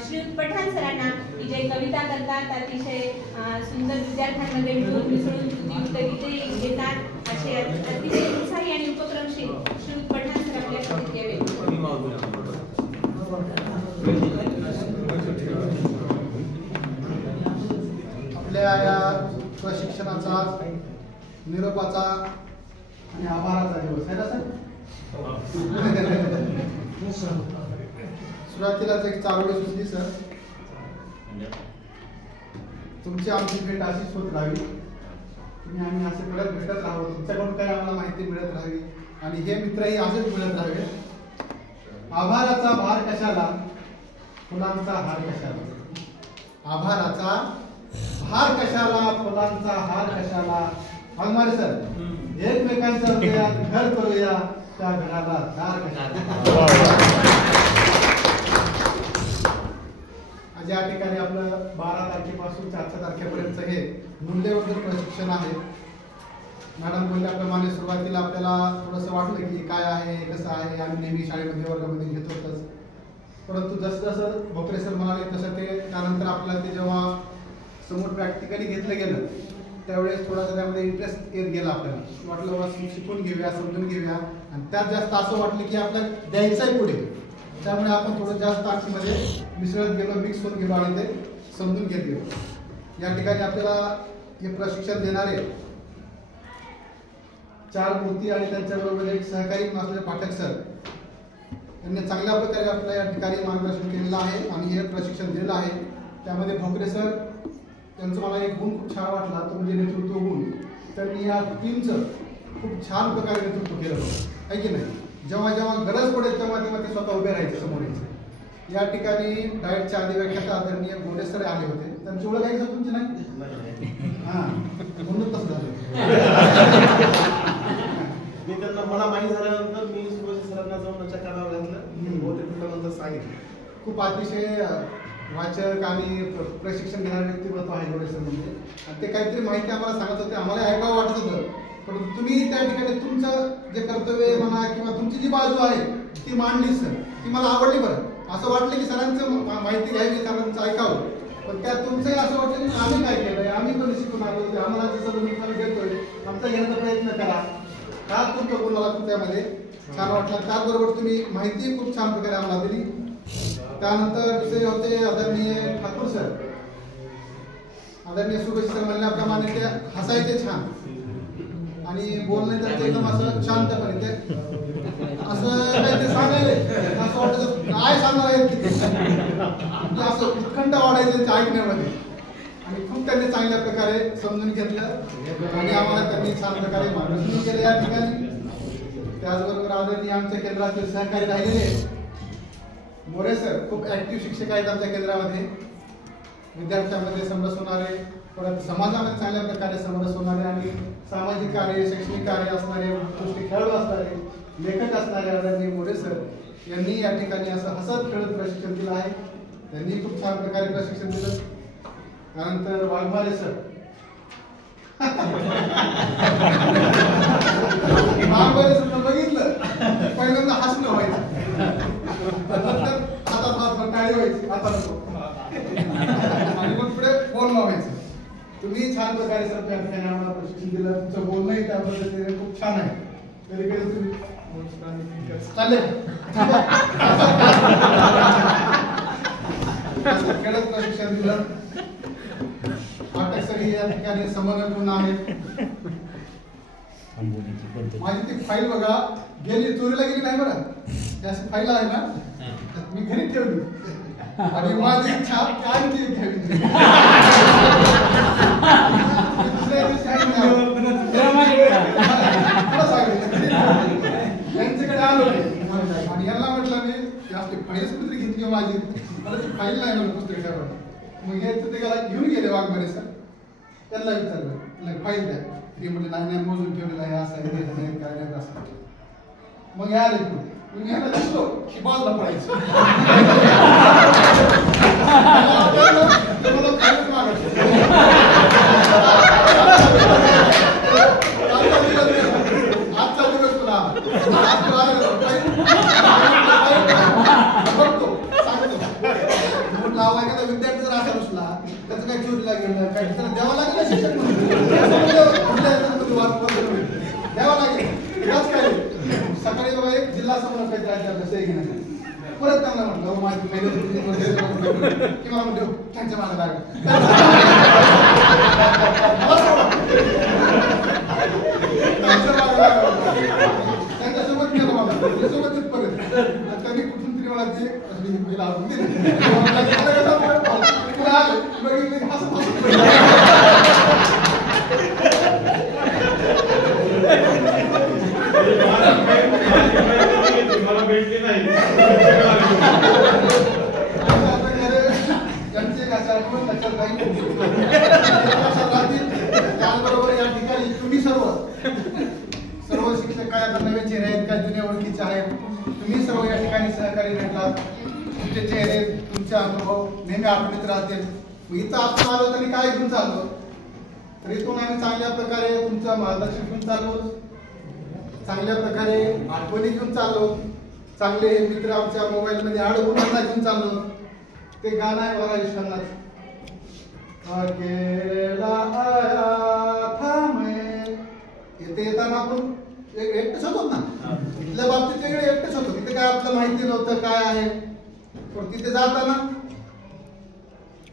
श्रीयुत पठाण सरांना की जे कविता करतात, अतिशय सुंदर विद्यार्थ्यांमध्ये मिळून मिसळून युक्त गीते घेतात असे अतिशय उत्साही आणि उपक्रमशील श्रीयुत पठाण सर आपल्या प्रतिक्रिया व्यक्त करतात. आपल्या या प्रशिक्षणाचा निरोपाचा आणि आभाराचा दिवस आहे ना सर. सुरुवातीलाच एक चारोळी सुचली सर. तुमची आमची भेट अशीच होत राहावी, तुम्ही आम्ही असे परत भेटत राहावं, तुमच्याकडून काही आम्हाला माहिती मिळत राहावी आणि हे मित्रही असेच मिळत राहावे. आभाराचा भार कशाला, फुलांचा हार कशाला. आभाराचा भार कशाला, फुलांचा हार कशाला. वाघमारे सर, एकमेकांच्या हृदयात घर करूया, त्या घराला दार कशाला. आज या ठिकाणी आपलं 12 तारखेपासून 4 तारखेपर्यंत हे मूल्यवर्धन प्रशिक्षण आहे. मॅडम बोलल्याप्रमाणे सुरुवातीला आपल्याला थोडंसं वाटलं की काय आहे, कसं आहे, आम्ही नेहमी शाळेमध्ये वर्गामध्ये घेत होतच, परंतु जसं जसं भोकरे सर म्हणाले तसं ते त्यानंतर आपल्याला ते जेव्हा समोर प्रॅक्टिकली घेतलं गेलं त्यावेळेस थोडासा त्यामध्ये इंटरेस्ट येत गेला. आपल्याला वाटलं बस शिकून घेऊया, समजून घेऊया आणि त्यात जास्त असं वाटलं की आपल्याला द्यायचं आहे पुढे, त्यामुळे आपण थोडं जास्त आमच्यामध्ये मिसळत गेलो, मिक्स होत गेलो आणि ते समजून घेत गेलो. या ठिकाणी आपल्याला हे प्रशिक्षण देणारे 4 मूर्ती आणि त्यांच्याबरोबर एक सहकारी असलेले पाठक सर यांनी चांगल्या प्रकारे आपल्या या ठिकाणी मार्गदर्शन केलेलं आहे आणि हे प्रशिक्षण दिलेलं आहे. त्यामध्ये भोकरे सर त्यांचं मला एक गुण खूप छान वाटला, तो म्हणजे नेतृत्व गुण. त्यांनी या टीमचं खूप छान प्रकारे नेतृत्व केलं आहे की नाही. जेव्हा जेव्हा गरज पडेल तेव्हा तेव्हा ते स्वतः उभे राहायचे समोर यायचे. या ठिकाणी डाएटच्या अधिव्याख्याता आदरणीय गोडे सर आले होते, त्यांची ओळख आहे का तुमची? नाही, हां, म्हणून तसं झालं. मी त्यांना मला माहिती झाल्यानंतर मी सुभाष सरांना जाऊन चक्कर घातलं, सांगितलं. खूप अतिशय वाचक आणि प्रशिक्षण घेणारे व्यक्तिमत्व आहे गोडे सर म्हणजे. आणि ते काहीतरी माहिती आम्हाला सांगत होते, आम्हाला ऐकावं वाटत होतं, परंतु तुम्ही त्या ठिकाणी तुमचं जे कर्तव्य म्हणा किंवा तुमची जी बाजू आहे ती मांडलीच सर, ती मला आवडली. बरं, असं वाटलं की सरांचं माहिती घ्यावी, सरांचं ऐकावं, पण त्यात तुमचंही असं वाटलं की आम्ही काय केलंय, आम्ही पण शिकून आलो, आम्हाला जसं तुम्ही देतोय आमचा घेण्याचा प्रयत्न करा. का तुमचं बोलायला त्यामध्ये छान वाटलं, त्याचबरोबर तुम्ही माहिती खूप छान प्रकारे आम्हाला दिली. त्यानंतर दुसरे होते आदरणीय ठाकूर सर. आदरणीय सुरेश सर म्हणल्याप्रमाणे ते हसायचे छान आणि बोलणे त्यांचं एकदम असं शांतपणे, ते असं काही ते सांगायले असं वाटतं काय सांगणार आहेत की असं उत्कंठ वाढायचं त्यांच्या ऐकण्यामध्ये. आणि खूप त्यांनी चांगल्या प्रकारे समजून घेतलं आणि आम्हाला त्यांनी छान प्रकारे मार्गदर्शन केलं या ठिकाणी. त्याचबरोबर आदरणीय आमच्या केंद्रातील सहकारी राहिलेले मोरे सर खूप ऍक्टिव्ह शिक्षक आहेत आमच्या केंद्रामध्ये. विद्यार्थ्यांमध्ये समरस होणारे, परत समाजामध्ये चांगल्या प्रकारे समरस होणारे आणि सामाजिक कार्य, शैक्षणिक कार्य असणारे, गोष्टी खेळाडू असणारे, लेखक असणारे आदरणीय मोरे सर यांनी या ठिकाणी असं हसत खेळत प्रशिक्षण दिलं आहे. त्यांनी खूप छान प्रकारे प्रशिक्षण दिलं. त्यानंतर वाघमारे सर, वाघमारे सर बघितलं पहिल्यांदा हसणं व्हायचं, नंतर हातात हात टाळी व्हायची, आणि मग पुढे बोलणं व्हायचं. तुम्ही छान प्रकारे सर त्या ठिकाणी आम्हाला प्रशिक्षण दिलं, तुमचं बोलणंही त्या पद्धतीने खूप छान आहे. कधी कधी तुम्ही चालेल खेळत प्रशिक्षण दिलं. पाठक सर या ठिकाणी समन्वयपूर्ण आहेत. माझी ती फाईल बघा गेली, चोरीला गेली नाही बरं, त्याची फाईल आहे ना, मी घरी ठेवली आणि माझी इच्छा काय ती घ्यावी. त्यांच्याकडे आलो आणि यांना म्हटलं मी जास्त फाईलच कुठे घेतली माझी, मला ती फाईल नाही मला पुस्तक ठेवायला. मग हे ते घेऊन गेले वाघमारे सर. त्यांना विचारलं फाईल द्या, ते म्हणजे नाही मोजून ठेवलेलं आहे, असं आहे काय नाही असं. मग हे आले मी ह्याला दिसलो की बाजूला पडायचं, आजचा दिवस तुला बघतो सांगतो. लावा एखादा विद्यार्थी जर असा बसला त्याचं काही चोरीला गेलं काय द्यावं लागेल, शिक्षक द्यावं लागेल. काय सकाळी बघा एक जिल्हा समोर काही परत त्यांना म्हटलं माझी किंवा त्यांच्या मागे लागेल त्यांच्यासोबत गेलो मला त्याच्यासोबतच परत त्यांनी कुठून तरी मला ती बघितली हसत अशा आठवण लक्षात राहील. लक्षात राहतील. त्याचबरोबर या ठिकाणी तुम्ही सर्व शिक्षक काय आता नवे चेहरे आहेत, काय जुन्या ओळखीचे आहेत, तुम्ही सर्व या ठिकाणी सहकारी भेटलात. तुमचे चेहरे, तुमचे अनुभव नेहमी आठवणीत राहतील. इथं आपण आलो तरी काय घेऊन चाललो, तर इथून आम्ही चांगल्या प्रकारे तुमचं मार्गदर्शन घेऊन चाललो, चांगल्या प्रकारे आठवणी घेऊन चाललो, चांगले मित्र आमच्या मोबाईल मध्ये अडवून त्यांना घेऊन चाललो. ते गाणं आहे बघा ईश्वरनाथ, अकेला आया था मैं. इथे येताना आपण एकटेच होतो ना, इथल्या बाबतीत वेगळे एकटेच होतो. तिथे काय आपलं माहिती नव्हतं काय आहे, पण तिथे जाताना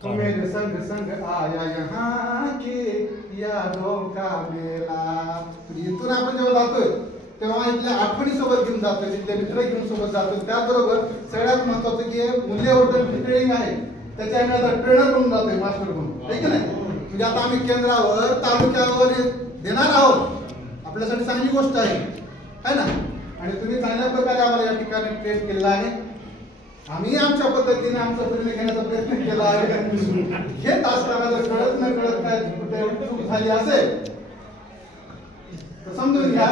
मेरे संग संग आया यहाँ की यादों का मेला. इथून आपण जेव्हा जातोय तेव्हा इथल्या आठवणी सोबत घेऊन जातोय, तिथले मित्र घेऊन सोबत जातोय. त्याचबरोबर सगळ्यात महत्वाचं की मूल्यवर्धन ट्रेनिंग आहे, त्याच्या आम्ही आता ट्रेनर बनून जातोय, मास्टर बनून, आहे की नाही. म्हणजे आता आम्ही केंद्रावर तालुक्यावर देणार आहोत, आपल्यासाठी चांगली गोष्ट आहे ना. आणि तुम्ही चांगल्या प्रकारे आम्हाला या ठिकाणी ट्रेन केलेला आहे. आम्ही आमच्या पद्धतीने आमचा निर्णय घेण्याचा प्रयत्न केला आहे. घेत असताना जर कळत न कळत काय कुठे चूक झाली असेल तर समजून घ्या.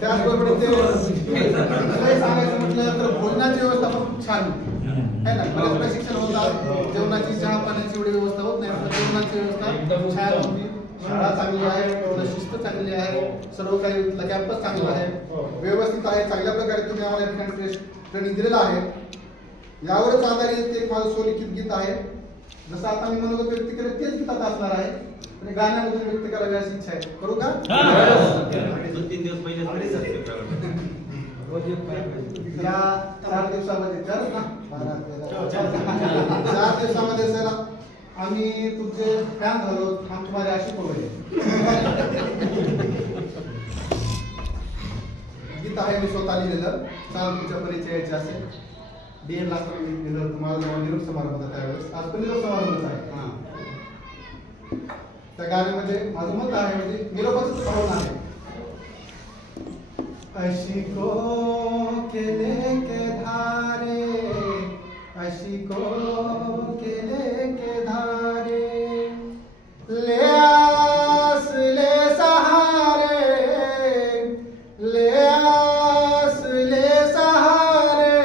त्याचबरोबर ते सांगायचं म्हटलं तर भोजनाची व्यवस्था पण खूप छान आहे ना. बरेच प्रशिक्षण होतात, जेवणाची चहा पाण्याची एवढी व्यवस्था होत नाही, पण जेवणाची व्यवस्था छान होती. शाळा चांगली आहे, शिस्त चांगली आहे, सर्व काही कॅम्पस चांगला आहे, व्यवस्थित आहे. चांगल्या प्रकारे तुम्ही आम्हाला या ठिकाणी ट्रेनिंग दिलेलं आहे. यावरच आधारित एक माझं स्वलिखित गीत आहे. जसं आता मी मनोगत व्यक्त केलं तेच गीतात असणार आहे आणि गाण्यामधून व्यक्त करावी अशी इच्छा आहे. करू का? 2-3 दिवस पहिले या 4 दिवसामध्ये कर ना, 4 दिवसामध्ये सर आम्ही तुमचे फॅन झालो. हम तुम्हारे आशिक हो गए. गीत आहे मी स्वतः लिहिलेलं. चाल तुमच्या परिचयाचे असेल. DL ला लिहिलेलं तुम्हाला निरोप समारंभ त्यावेळेस. आज पण निरोप समारंभच आहे. त्या गाण्यामध्ये माझं मत आहे म्हणजे निरोपाचं भावना आहे. अशिकों के लेके धारे, अशिकों के लेके धारे, ले आस ले सहारे, ले आस ले सहारे,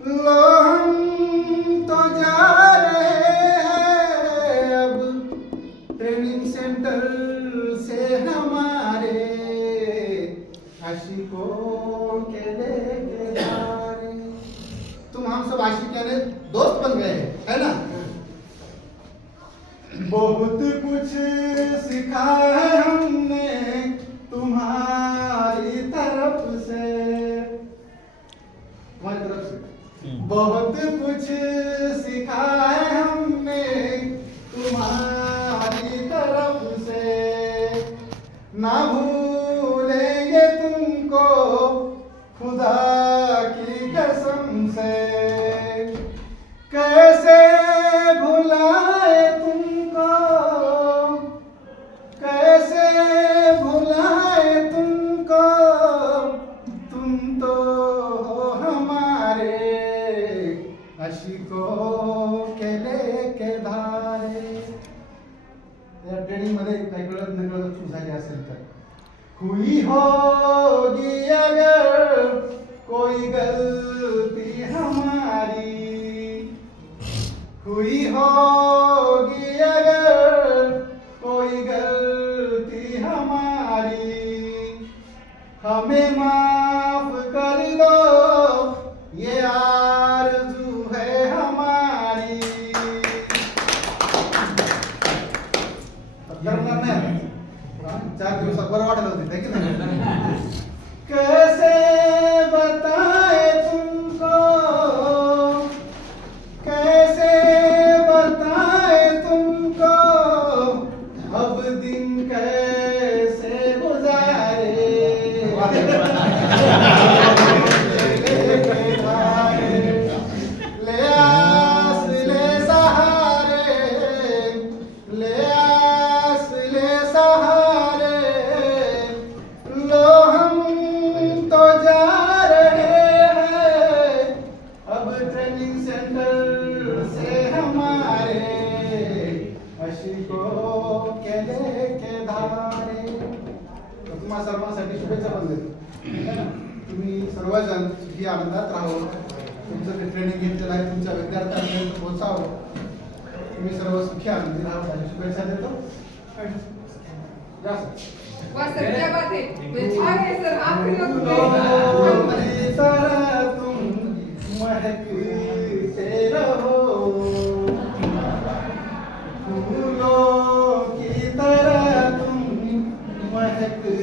लो हम तो जा रहे हैं अब ट्रेनिंग सेंटर से हमारे, आशिकों के लेके धारे. तुम हम सब आशिक यानी दोस्त बन गए है ना. बहुत कुछ सीखा है हमने तुम्हारी तरफ से, तुम्हारी तरफ से बहुत कुछ सीखा है हमने तुम्हारी तरफ से. ना भूलेंगे तुमको खुदा की कसम से, कैसे भुलाए तुमको, कैसे भुलाए तुमको, तुम तो हो हमारे आशिकों के लेके धारे. या ट्रेनिंग मध्ये काही कळत न कळत चूक झाली असेल तर हुई होगी अगर कोई गलती हमारी, हुई होगी अगर कोई गलती हमारी, हमें माफ कर दो ये आरज़ू है हमारी. करणार नाही 4 दिवसात बरं वाटत होती है की नाही. कैसे बताए तुमको, कैसे बताए ट्रेनिंग सेंटर से हमारे अशिको केले के धारे. तुम्हा सर्वांसाठी शुभेच्छा पण देतो. तुम्ही सर्वजण सुखी आनंदात राहावं. तुमचं जे ट्रेनिंग घेतलेलं आहे तुमच्या विद्यार्थ्यांपर्यंत पोहोचावं. तुम्ही सर्व सुखी आनंदी राहावं अशी शुभेच्छा देतो. वाह सर, क्या बात है. छान आहे सर. आखरी तुम महकते रहो, फूलों की तरह तुम महकते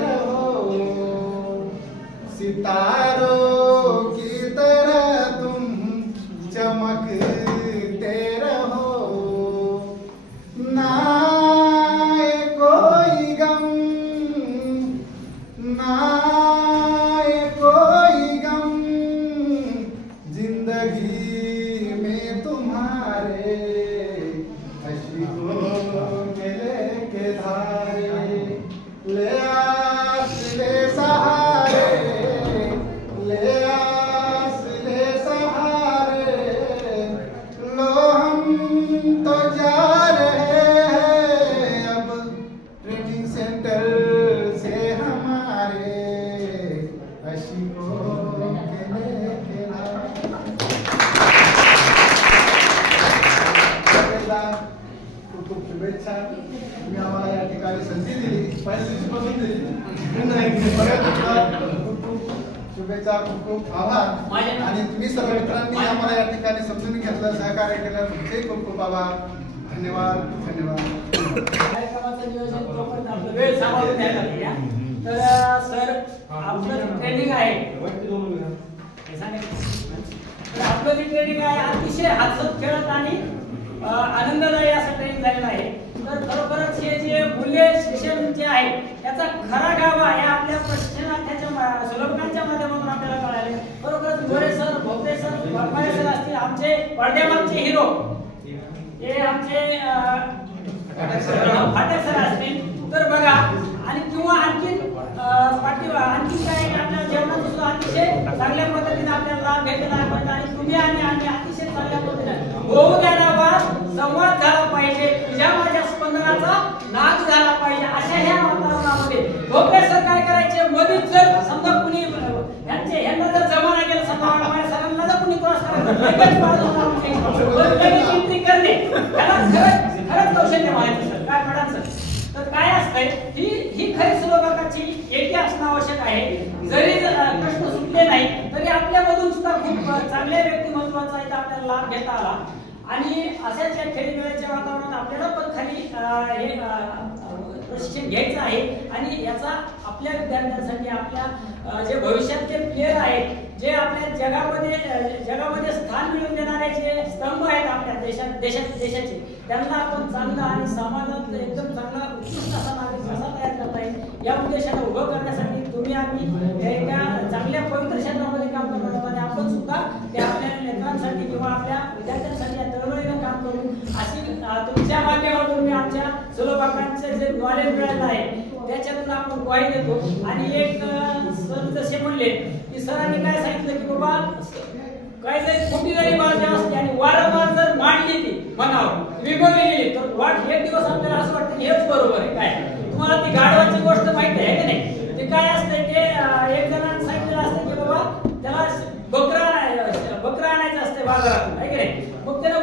रहो, सितारों की तरह तुम चमकते रहो. ना कोई गम, ना कोई गम जिंदगी में तुम्हारे अश्कों के लेके धारे. ले आस ले सहारे, ले आस ले सहारे, लो हम तो जा रहे हैं अब ट्रेनिंग सेंटर से हमारे अशिकों के लेके खूप खूप शुभेच्छा. तुम्ही आम्हाला या ठिकाणी संधी दिली, पहिल्या दिवशीपासून दिली. खूप खूप शुभेच्छा, खूप खूप आभार. आणि तुम्ही सर्व मित्रांनी आम्हाला या ठिकाणी समजून घेतलं, सहकार्य केलं, तुमचे खूप खूप आभार. धन्यवाद धन्यवाद. कार्यक्रमाचं नियोजन तोपर्यंत आपलं वेळ सांभाळून घ्यायला लागेल. तर सर आपलं ट्रेनिंग आहे हे सांगायचं. तर आपलं जे ट्रेनिंग आहे अतिशय हसत खेळत आणि आनंददायी असं ट्रेनिंग झालेलं आहे. तर खरोखरच हे जे मूल्य शिक्षण जे आहे त्याचा खरा गाभा या आपल्या प्रशिक्षणार्थ्याच्या सुलभकांच्या माध्यमातून आपल्याला कळाले. खरोखरच गोरे सर, भोपते सर, बरपाळे सर असतील, आमचे पडद्यामागचे हिरो हे आमचे फाटक सर असतील. तर बघा आणि किंवा आणखी काय आपल्या जेवणाचं सुद्धा अतिशय चांगल्या पद्धतीने आपल्याला लाभ घेतलेला आहे. आणि तुम्ही आणि आम्ही अतिशय चांगल्या पद्धतीने होऊ द्यावा, संवाद झाला पाहिजे, तुझ्या माझ्या स्पंदनाचा नाच झाला पाहिजे अशा ह्या वातावरणामध्ये भोपळे सर काय करायचे, मधीच जर समजा कुणी यांना जर जमाना गेला समजा माझ्या सरांना जर कुणी क्रॉस एंट्री करणे त्याला खरंच कौशल्य माहिती सर काय म्हणाल सर. तर काय असतंय ही खरी सुलभकाची एकी असणं आवश्यक आहे. जरी कष्ट सुटले नाही तरी आपल्यामधून सुद्धा खूप चांगल्या व्यक्तिमत्वाचा इथं आपल्याला लाभ घेता आला. आणि अशाच या खेळीमेळ्याच्या वातावरणात आपल्याला पण खाली हे प्रशिक्षण घ्यायचं आहे. आणि याचा आपल्या विद्यार्थ्यांसाठी आपल्या जे भविष्यातले प्लेयर आहेत, जे आपल्या जगामध्ये स्थान मिळवून देणारे जे स्तंभ आहेत आपल्या देशाचे, त्यांना आपण चांगलं आणि समाजात एकदम चांगला उत्कृष्ट असा नागरिक कसा तयार करता येईल या उद्देशाने उभं करण्यासाठी तुम्ही आम्ही एका चांगल्या पवित्र क्षेत्रामध्ये काम करत आहोत. आणि आपण सुद्धा त्या आपल्या लेकरांसाठी किंवा आपल्या विद्यार्थ्यांसाठी या तळमळीनं काम करू अशी तुमच्या माध्यमातून मी आमच्या सुलभकांचे जे नॉलेज मिळालं आहे त्याच्यातून आपण ग्वाही देतो. आणि एक सर जसे म्हणले की सरांनी काय सांगितलं की बाबा काय जरी खोटी जरी बाजू असते आणि वारंवार जर मांडली ती मनावर विभागली गेली तर वाट एक दिवस आपल्याला असं वाटतं की हेच बरोबर आहे. काय तुम्हाला ती गाढवाची गोष्ट माहिती आहे की नाही. ते काय असते की एक जणांनी सांगितलेलं असतं की बाबा त्याला बकरा आणायचं असते बाजारातून आहे की नाही. मग त्याला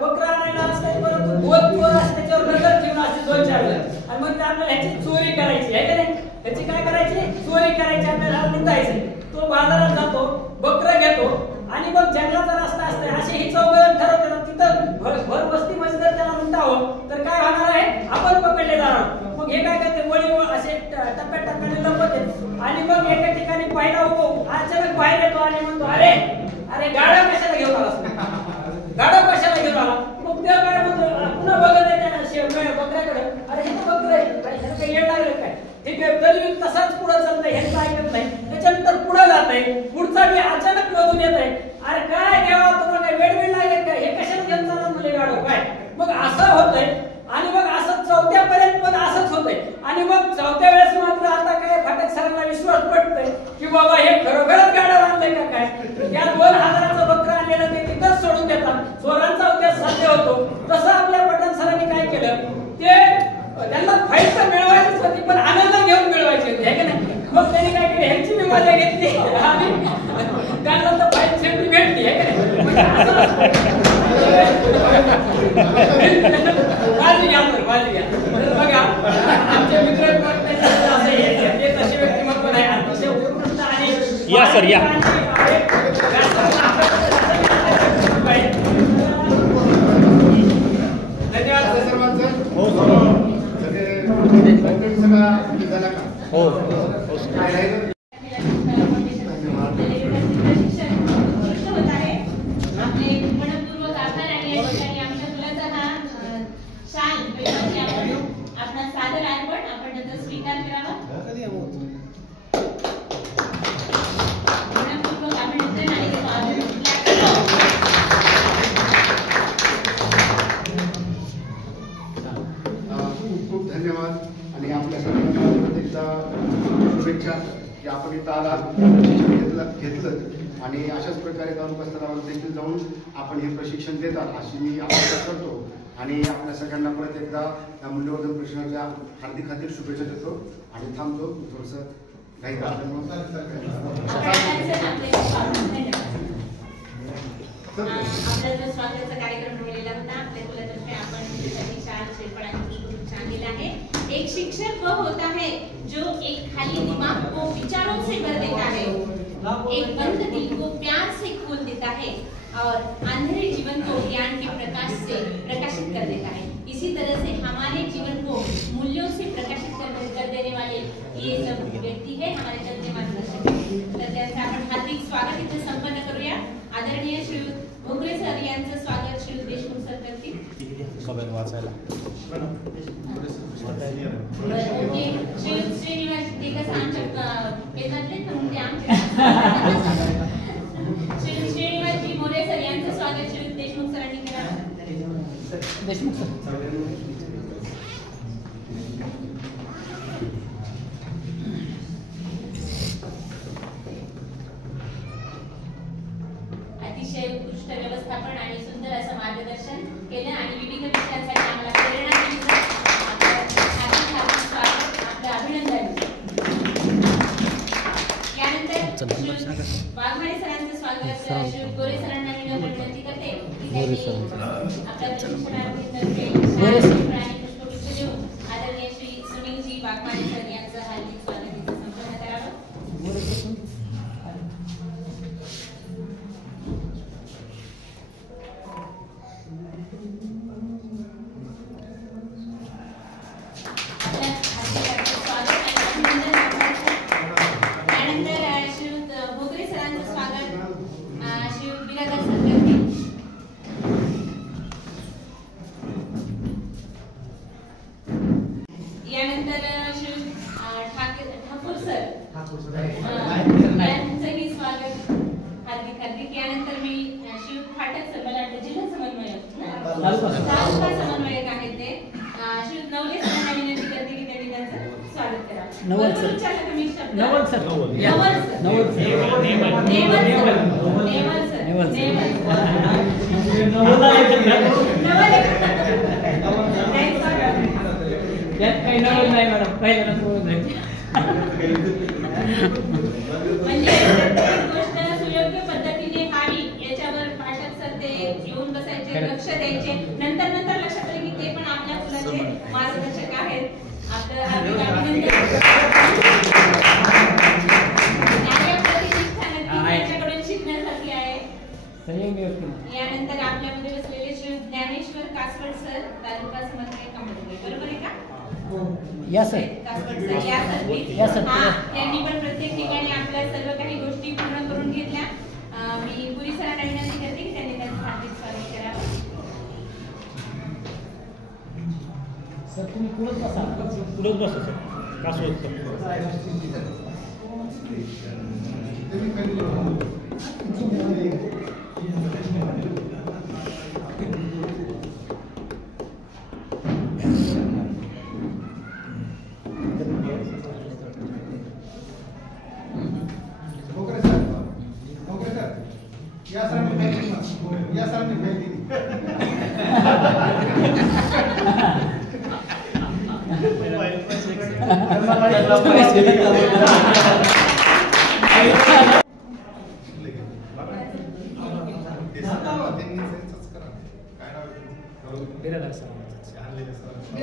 बकरा आणायला असते परंतु दोन चोर असते त्याच्यावर नजर ठेवून असते 2-4 जण. आणि मग आपल्याला ह्याची चोरी करायची आहे की नाही. ह्याची काय करायची, चोरी करायची, आपल्याला लुटायचं. तो बाजारात जातो, बकरं घेतो आणि मग जंगलाचा रस्ता असतो असे ही चौघजण ठरवतात. तिथं भर वस्तीमध्ये जर त्याला लुटावं तर काय होणार आहे, आपण पकडले जाणार. मग हे काय करते, वळी असे टप्प्याटप्प्याने लपवते आणि मग एका ठिकाणी पहिला अचानक बाहेर येतो आणि म्हणतो अरे अरे गाडा कशाला घेऊन आला, गाडा कशाला घेऊन आला. मग त्या काय म्हणतो पुन्हा बघत आहे त्या बकऱ्याकडे, अरे हे तर बकरं आहे, काही येड लागलं काय. ठीक आहे, तरी तसाच पुढे चालतंय, ह्याचं ऐकत नाही. त्याच्यानंतर पुढे जात आहे, पुढचा बी अचानक मधून येत आहे. अरे काय घ्यावा तुम्हाला काय वेळ लागेल काय, हे कशाला घेऊन चालत मुले गाडो काय. मग असं होतंय आणि मग असं 4थ्यापर्यंत पण असंच होतंय. आणि मग 4थ्या वेळेस मात्र आता काय फाटक सरांना विश्वास पडतोय की बाबा हे खरोखरच गाडा बांधलंय का काय. या 2000चं बाजू घ्या सर, बाजू घ्या. तर बघा आमचे मित्र हे तसे व्यक्तिमत्व नाही, अतिशय उत्कृष्ट आणि या सर, या. धन्यवाद सर. हो हो हो खूप धन्यवाद आणि आपल्या सर्वांना शुभेच्छा की आपण इथं आलात घेतलं आणि अशाच प्रकारे तालुका स्तरावर देखील जाऊन आपण हे प्रशिक्षण देतात अशी मी अपेक्षा करतो आणि आपल्या सगळ्यांना परत एकदा या मूल्यवर्धन प्रशिक्षणाच्या हार्दिक शुभेच्छा देतो आणि थांबतो थोडंसं घाई आपला जो स्वागताचा कार्यक्रम ठेवलेला होता आपल्या कुलातर्फे आपण त्यासाठी शाल श्रीफळ आणि पुष्पगुच्छ आणलेला आहे. एक शिक्षक वो होता है जो एक खाली दिमाग को विचारों से भर देता है, एक बंद दिल को प्यार से खोल देता है और अंधेरे जीवन को ज्ञान के प्रकाश से प्रकाशित कर देता है. इसी तरह से हमारे जीवन को मूल्यों से प्रकाशित कर देने वाले ये सब व्यक्ति है हमारे चलते मार्गदर्शक. तर त्यांचं आपण हार्दिक स्वागत इथे संपन्न करूया. आदरणीय श्री भोगरे सर यांचं स्वागत श्री देशमुख सर करतील. वाचायला श्रीनिवास ते कसं आमच्या पेनातले पण ते आमच्या श्रीनिवासजी मोरे सर यांचं स्वागत श्री देशमुख सरांनी करावं. देशमुख सर. अतिशय उत्कृष्ट व्यवस्थापन आणि सुंदर असं मार्गदर्शन केलं आणि विविध विषयांसाठी आम्हाला प्रेरणा दिली. हार्दिक स्वागत, आपलं अभिनंदन. यानंतर वाघमारे सरांचं स्वागत श्री गोरे सरांना मी विनंती करते की त्यांनी आपल्या प्रशिक्षणार्थीतर्फे आणि पुष्पगुच्छ देऊन आदरणीय श्री सुनीलजी वाघमारे सर यांचं हार्दिक स्वागत इथे संपन्न करावं. यांचंही स्वागत हार्दिक हार्दिक. यानंतर मी शिव फाटक सर मला वाटतं जिल्हा समन्वयक आहेत ते शिव नवले सरांना विनंती करते की त्यांनी त्यांचं स्वागत करावं. नवल सर. नवल सर. यात काही नवल नाही मॅडम, काही नाही. म्हणजे प्रत्येक गोष्ट सुयोग्य पद्धतीने व्हावी याच्यावर पाठक सर ते येऊन बसायचे, लक्ष द्यायचे. नंतर लक्षात आलं की ते पण आपल्या मुलाचे मार्गदर्शक आहेत. आपलं हार्दिक अभिनंदन. त्यांच्याकडून शिकण्यासाठी आहे. यानंतर आपल्यामध्ये बसलेले श्री ज्ञानेश्वर कासवड सर तालुका समन्वयक कंपनी, बरोबर आहे का? या सर. या सर. त्यांनी पण प्रत्येक ठिकाणी आपल्या सर्व काही गोष्टी पूर्ण करून घेतल्या. मी पुरी सरांना विनंती करते की त्यांनी त्यांचं हार्दिक स्वागत करावं. सर तुम्ही पुढेच बसा. पुढेच बसा सर. कासवड सर.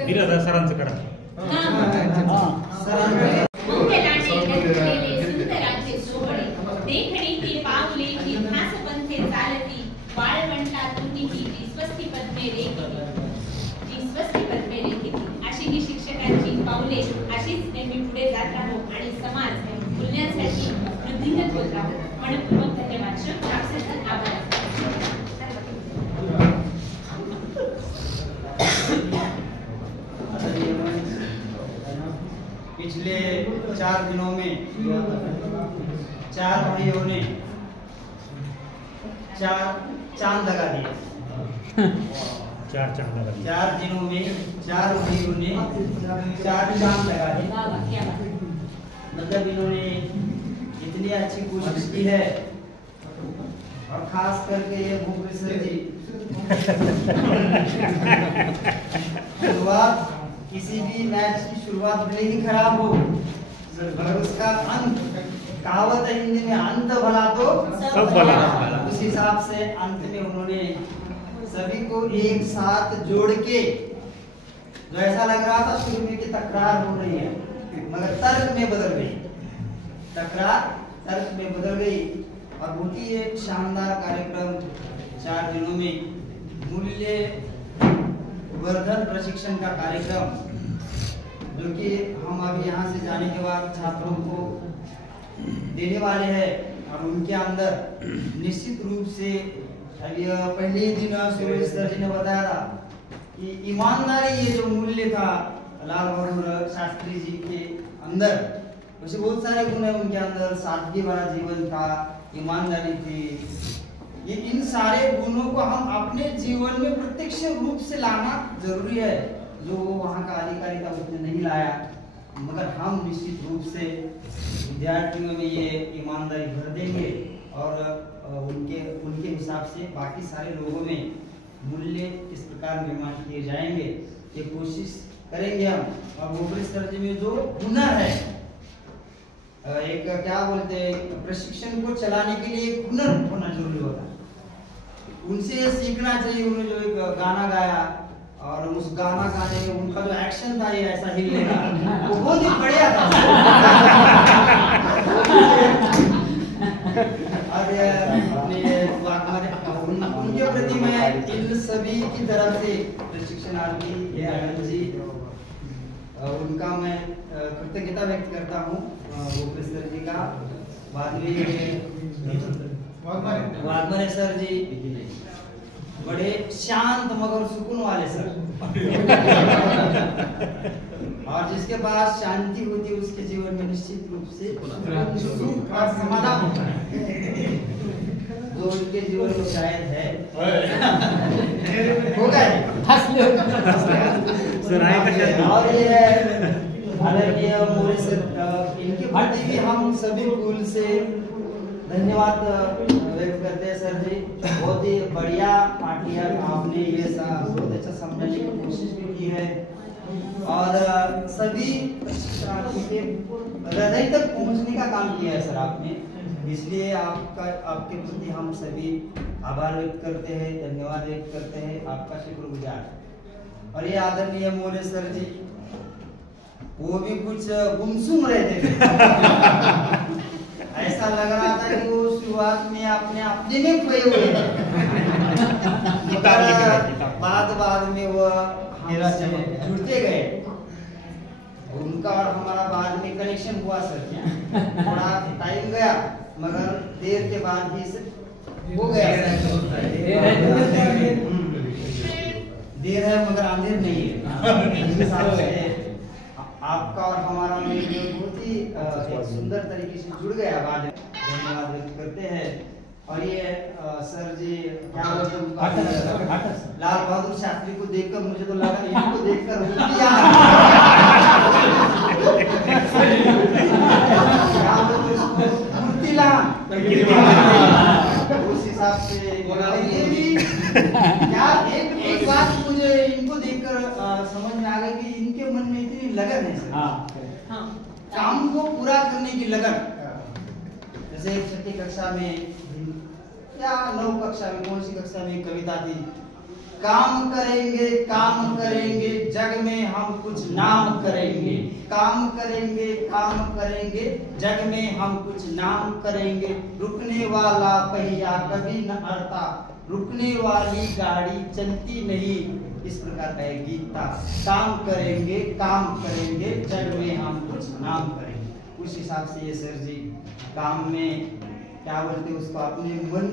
बिरादर सरांचं करा. मंगलाने गंजलेले सुंदराचे सोहळे, देखणी ती पावले की भास पंथे चालती, वाळवंटातून ही स्वस्ती पद्मे रेखिती. अशी ही शिक्षकांची पावले अशीच नेहमी पुढे जात राहो आणि समाज मूल्यांसाठी वृद्धिंगत होत राहो. मनपूर्वक धन्यवाद. आपसे आभार. पिछले 4 दिनों में 4 भाइयों ने 4 चांद लगा दिए. 4 चांद लगा दिए. 4 दिनों में 4 भाइयों ने 4 चांद लगा दिए. मतलब इन्होंने इतनी अच्छी कोशिश की है, और खास करके ये भूपेश्वर जी शुरुआत, किसी भी मैच की शुरुआत भले ही खराब हो मगर उसका अंत, कहावत है हिंदी में, अंत भला तो सब भला. उस हिसाब से अंत में उन्होंने सभी को एक साथ जोड़ के, जो ऐसा लग रहा था शुरू में कि तकरार हो रही है मगर तर्क में बदल गई, तकरार तर्क में बदल गई. और बहुत ही एक शानदार कार्यक्रम 4 दिनों में मूल्य वर्धन प्रशिक्षण का कार्यक्रम, जो कि हम अभी यहाँ से जाने के बाद छात्रों को देने वाले हैं. और उनके अंदर निश्चित रूप से अभी पहले ही दिन सूरज सर जी ने बताया था कि ईमानदारी, ये जो मूल्य था लाल बहादुर शास्त्री जी के अंदर, वैसे बहुत सारे गुण है उनके अंदर. सादगी वाला जीवन था, ईमानदारी थी. ये इन सारे गुणों को हम अपने जीवन में प्रत्यक्ष रूप से लाना जरूरी है, जो वहाँ का अधिकारी था उसने नहीं लाया. मगर हम निश्चित रूप से विद्यार्थियों में ये ईमानदारी भर देंगे और उनके हिसाब से बाकी सारे लोगों में मूल्य इस प्रकार निर्माण किए जाएंगे, ये कोशिश करेंगे हम. और भूपेश्वर जी में जो हुनर है, एक क्या बोलते हैं, प्रशिक्षण को चलाने के लिए एक हुनर होना जरूरी होता है. उनसे सीखना चाहिए. उन्होंने जो एक गाना गाया और उस गाना गाने में उनका जो एक्शन था, ये ऐसा हिलने का, वो बहुत ही बढ़िया था. उनके प्रति मैं इन सभी की तरफ से प्रशिक्षणार्थी आनंद जी, उनका मैं कृतज्ञता व्यक्त करता हूँ. भूपेश्वर जी का, बाद में वाघमारे सर जी, बड़े शांत मगर सुकून वाले सर. और जिसके पास शांति होती है उसके जीवन में निश्चित रूप से सुख और समाधान होता है, जो उनके जीवन में शायद है. हो गए और ये आदरणीय मोरे सर, इनके प्रति भी हम सभी कुल से धन्यवाद व्यक्त करते हैं. सर जी, बहुत ही बढ़िया पार्टियां आपने ये बहुत अच्छा समझाने की कोशिश भी की है, और सभी प्रशिक्षणार्थियों के हृदय तक पहुंचने का काम किया है सर आपने. इसलिए आपके प्रति हम सभी आभार व्यक्त करते हैं, धन्यवाद व्यक्त करते हैं, आपका शुक्रगुजार. और ये आदरणीय मोरे सर जी, वो भी कुछ गुमसुम रहे थे. ऐसा लग रहा था कि वो शुरुआत में अपने में खोए हुए हैं. बाद में वो हमसे जुड़ते गए. उनका और हमारा बाद में कनेक्शन हुआ सर. थोड़ा टाइम गया मगर देर के बाद ही हो गया. देर है मगर अंधेर नहीं है. आपका और हमारा मेल बहुत ही एक सुंदर तरीके से जुड़ गया. बाद धन्यवाद व्यक्त करते हैं. और ये सर जी क्या बोलते हैं, लाल बहादुर शास्त्री को देखकर मुझे तो लगा इनको देखकर उस हिसाब से ये भी क्या एक बात मुझे इनको देखकर समझ में आ गई कि इनके मन में इतनी लगन है सर. काम को पूरा करने की लगन. जैसे 6ठी कक्षा में क्या 9 कक्षा में, कौन सी कक्षा में कविता थी, काम करेंगे जग में हम कुछ नाम करेंगे, काम करेंगे जग में हम कुछ नाम करेंगे, रुकने वाला पहिया कभी न अड़ता, रुकने वाली गाड़ी चलती नहीं, इस प्रकार का एक गीत था। काम करेंगे जग में हम कुछ नाम करेंगे। उस हिसाब से ये सर जी काम में क्या बोलते उसको, अपने मन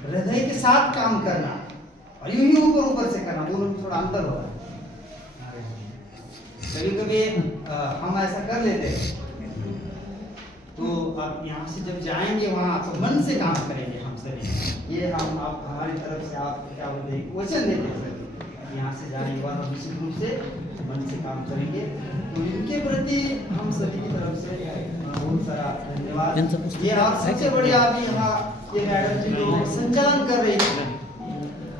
हृदय के साथ काम करना और यूं ही ऊपर से करना, दोनों में थोड़ा अंतर होता है। कभी हम ऐसा कर लेते हैं, तो आप यहाँ से जब जाएंगे वहाँ तो मन से काम करेंगे हम सभी। ये हम आप हमारी तरफ से आप क्या बोलते हैं वचन देते हैं सर, यहाँ से जाने के बाद हम निश्चित रूप से मन से काम करेंगे। तो इनके प्रति हम सभी की तरफ से बहुत सारा धन्यवाद। ये आप सबसे बढ़िया अभी यहाँ ये मैडम जी जो संचालन कर रही थी,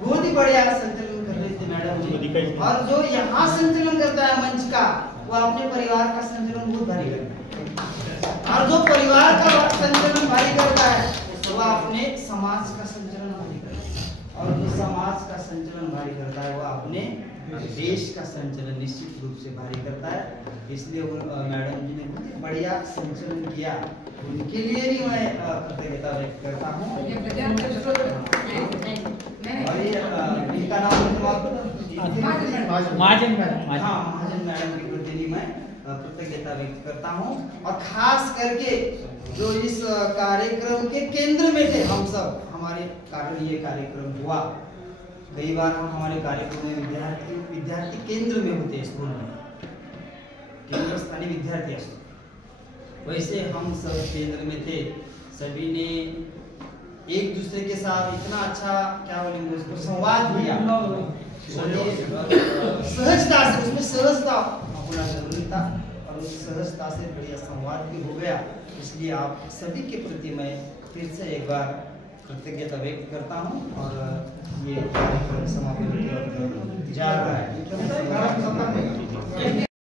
बहुत ही बढ़िया संचालन कर रही थी मैडम जी। और जो यहाँ संचालन करता है मंच का, वो अपने परिवार का संचालन बहुत भारी करता है, और जो परिवार का संचालन भारी करता है वो अपने समाज का संचालन भारी करता है, और जो समाज का संचालन भारी करता है वो अपने देश का संचालन निश्चित रूप से भारी करता है। इसलिए मैडम जी ने बहुत बढ़िया संचालन किया, उनके लिए भी मैं कृतज्ञता व्यक्त करता हूँ। और ये इनका नाम महाजन मैडम के प्रति भी मैं कृतज्ञता व्यक्त करता हूँ। और खास करके जो इस कार्यक्रम के केंद्र में थे हम सब, हमारे कारण ये कार्यक्रम हुआ। कई बार हम हमारे कार्यक्रम में विद्यार्थी केंद्र में होते हैं, स्कूल में केंद्र स्थानीय विद्यार्थी असतो, वैसे हम सब केंद्र में थे। सभी ने एक दूसरे के साथ इतना अच्छा क्या बोलेंगे उसको संवाद किया, सहजता से, उसमें सहजता होना जरूरी था, और उस सहजता से बढ़िया संवाद भी हो गया। इसलिए आप सभी के प्रति मैं फिर से एक बार कृतज्ञता व्यक्त करता हूँ। और ये कार्यक्रम समापन की ओर जा रहा है।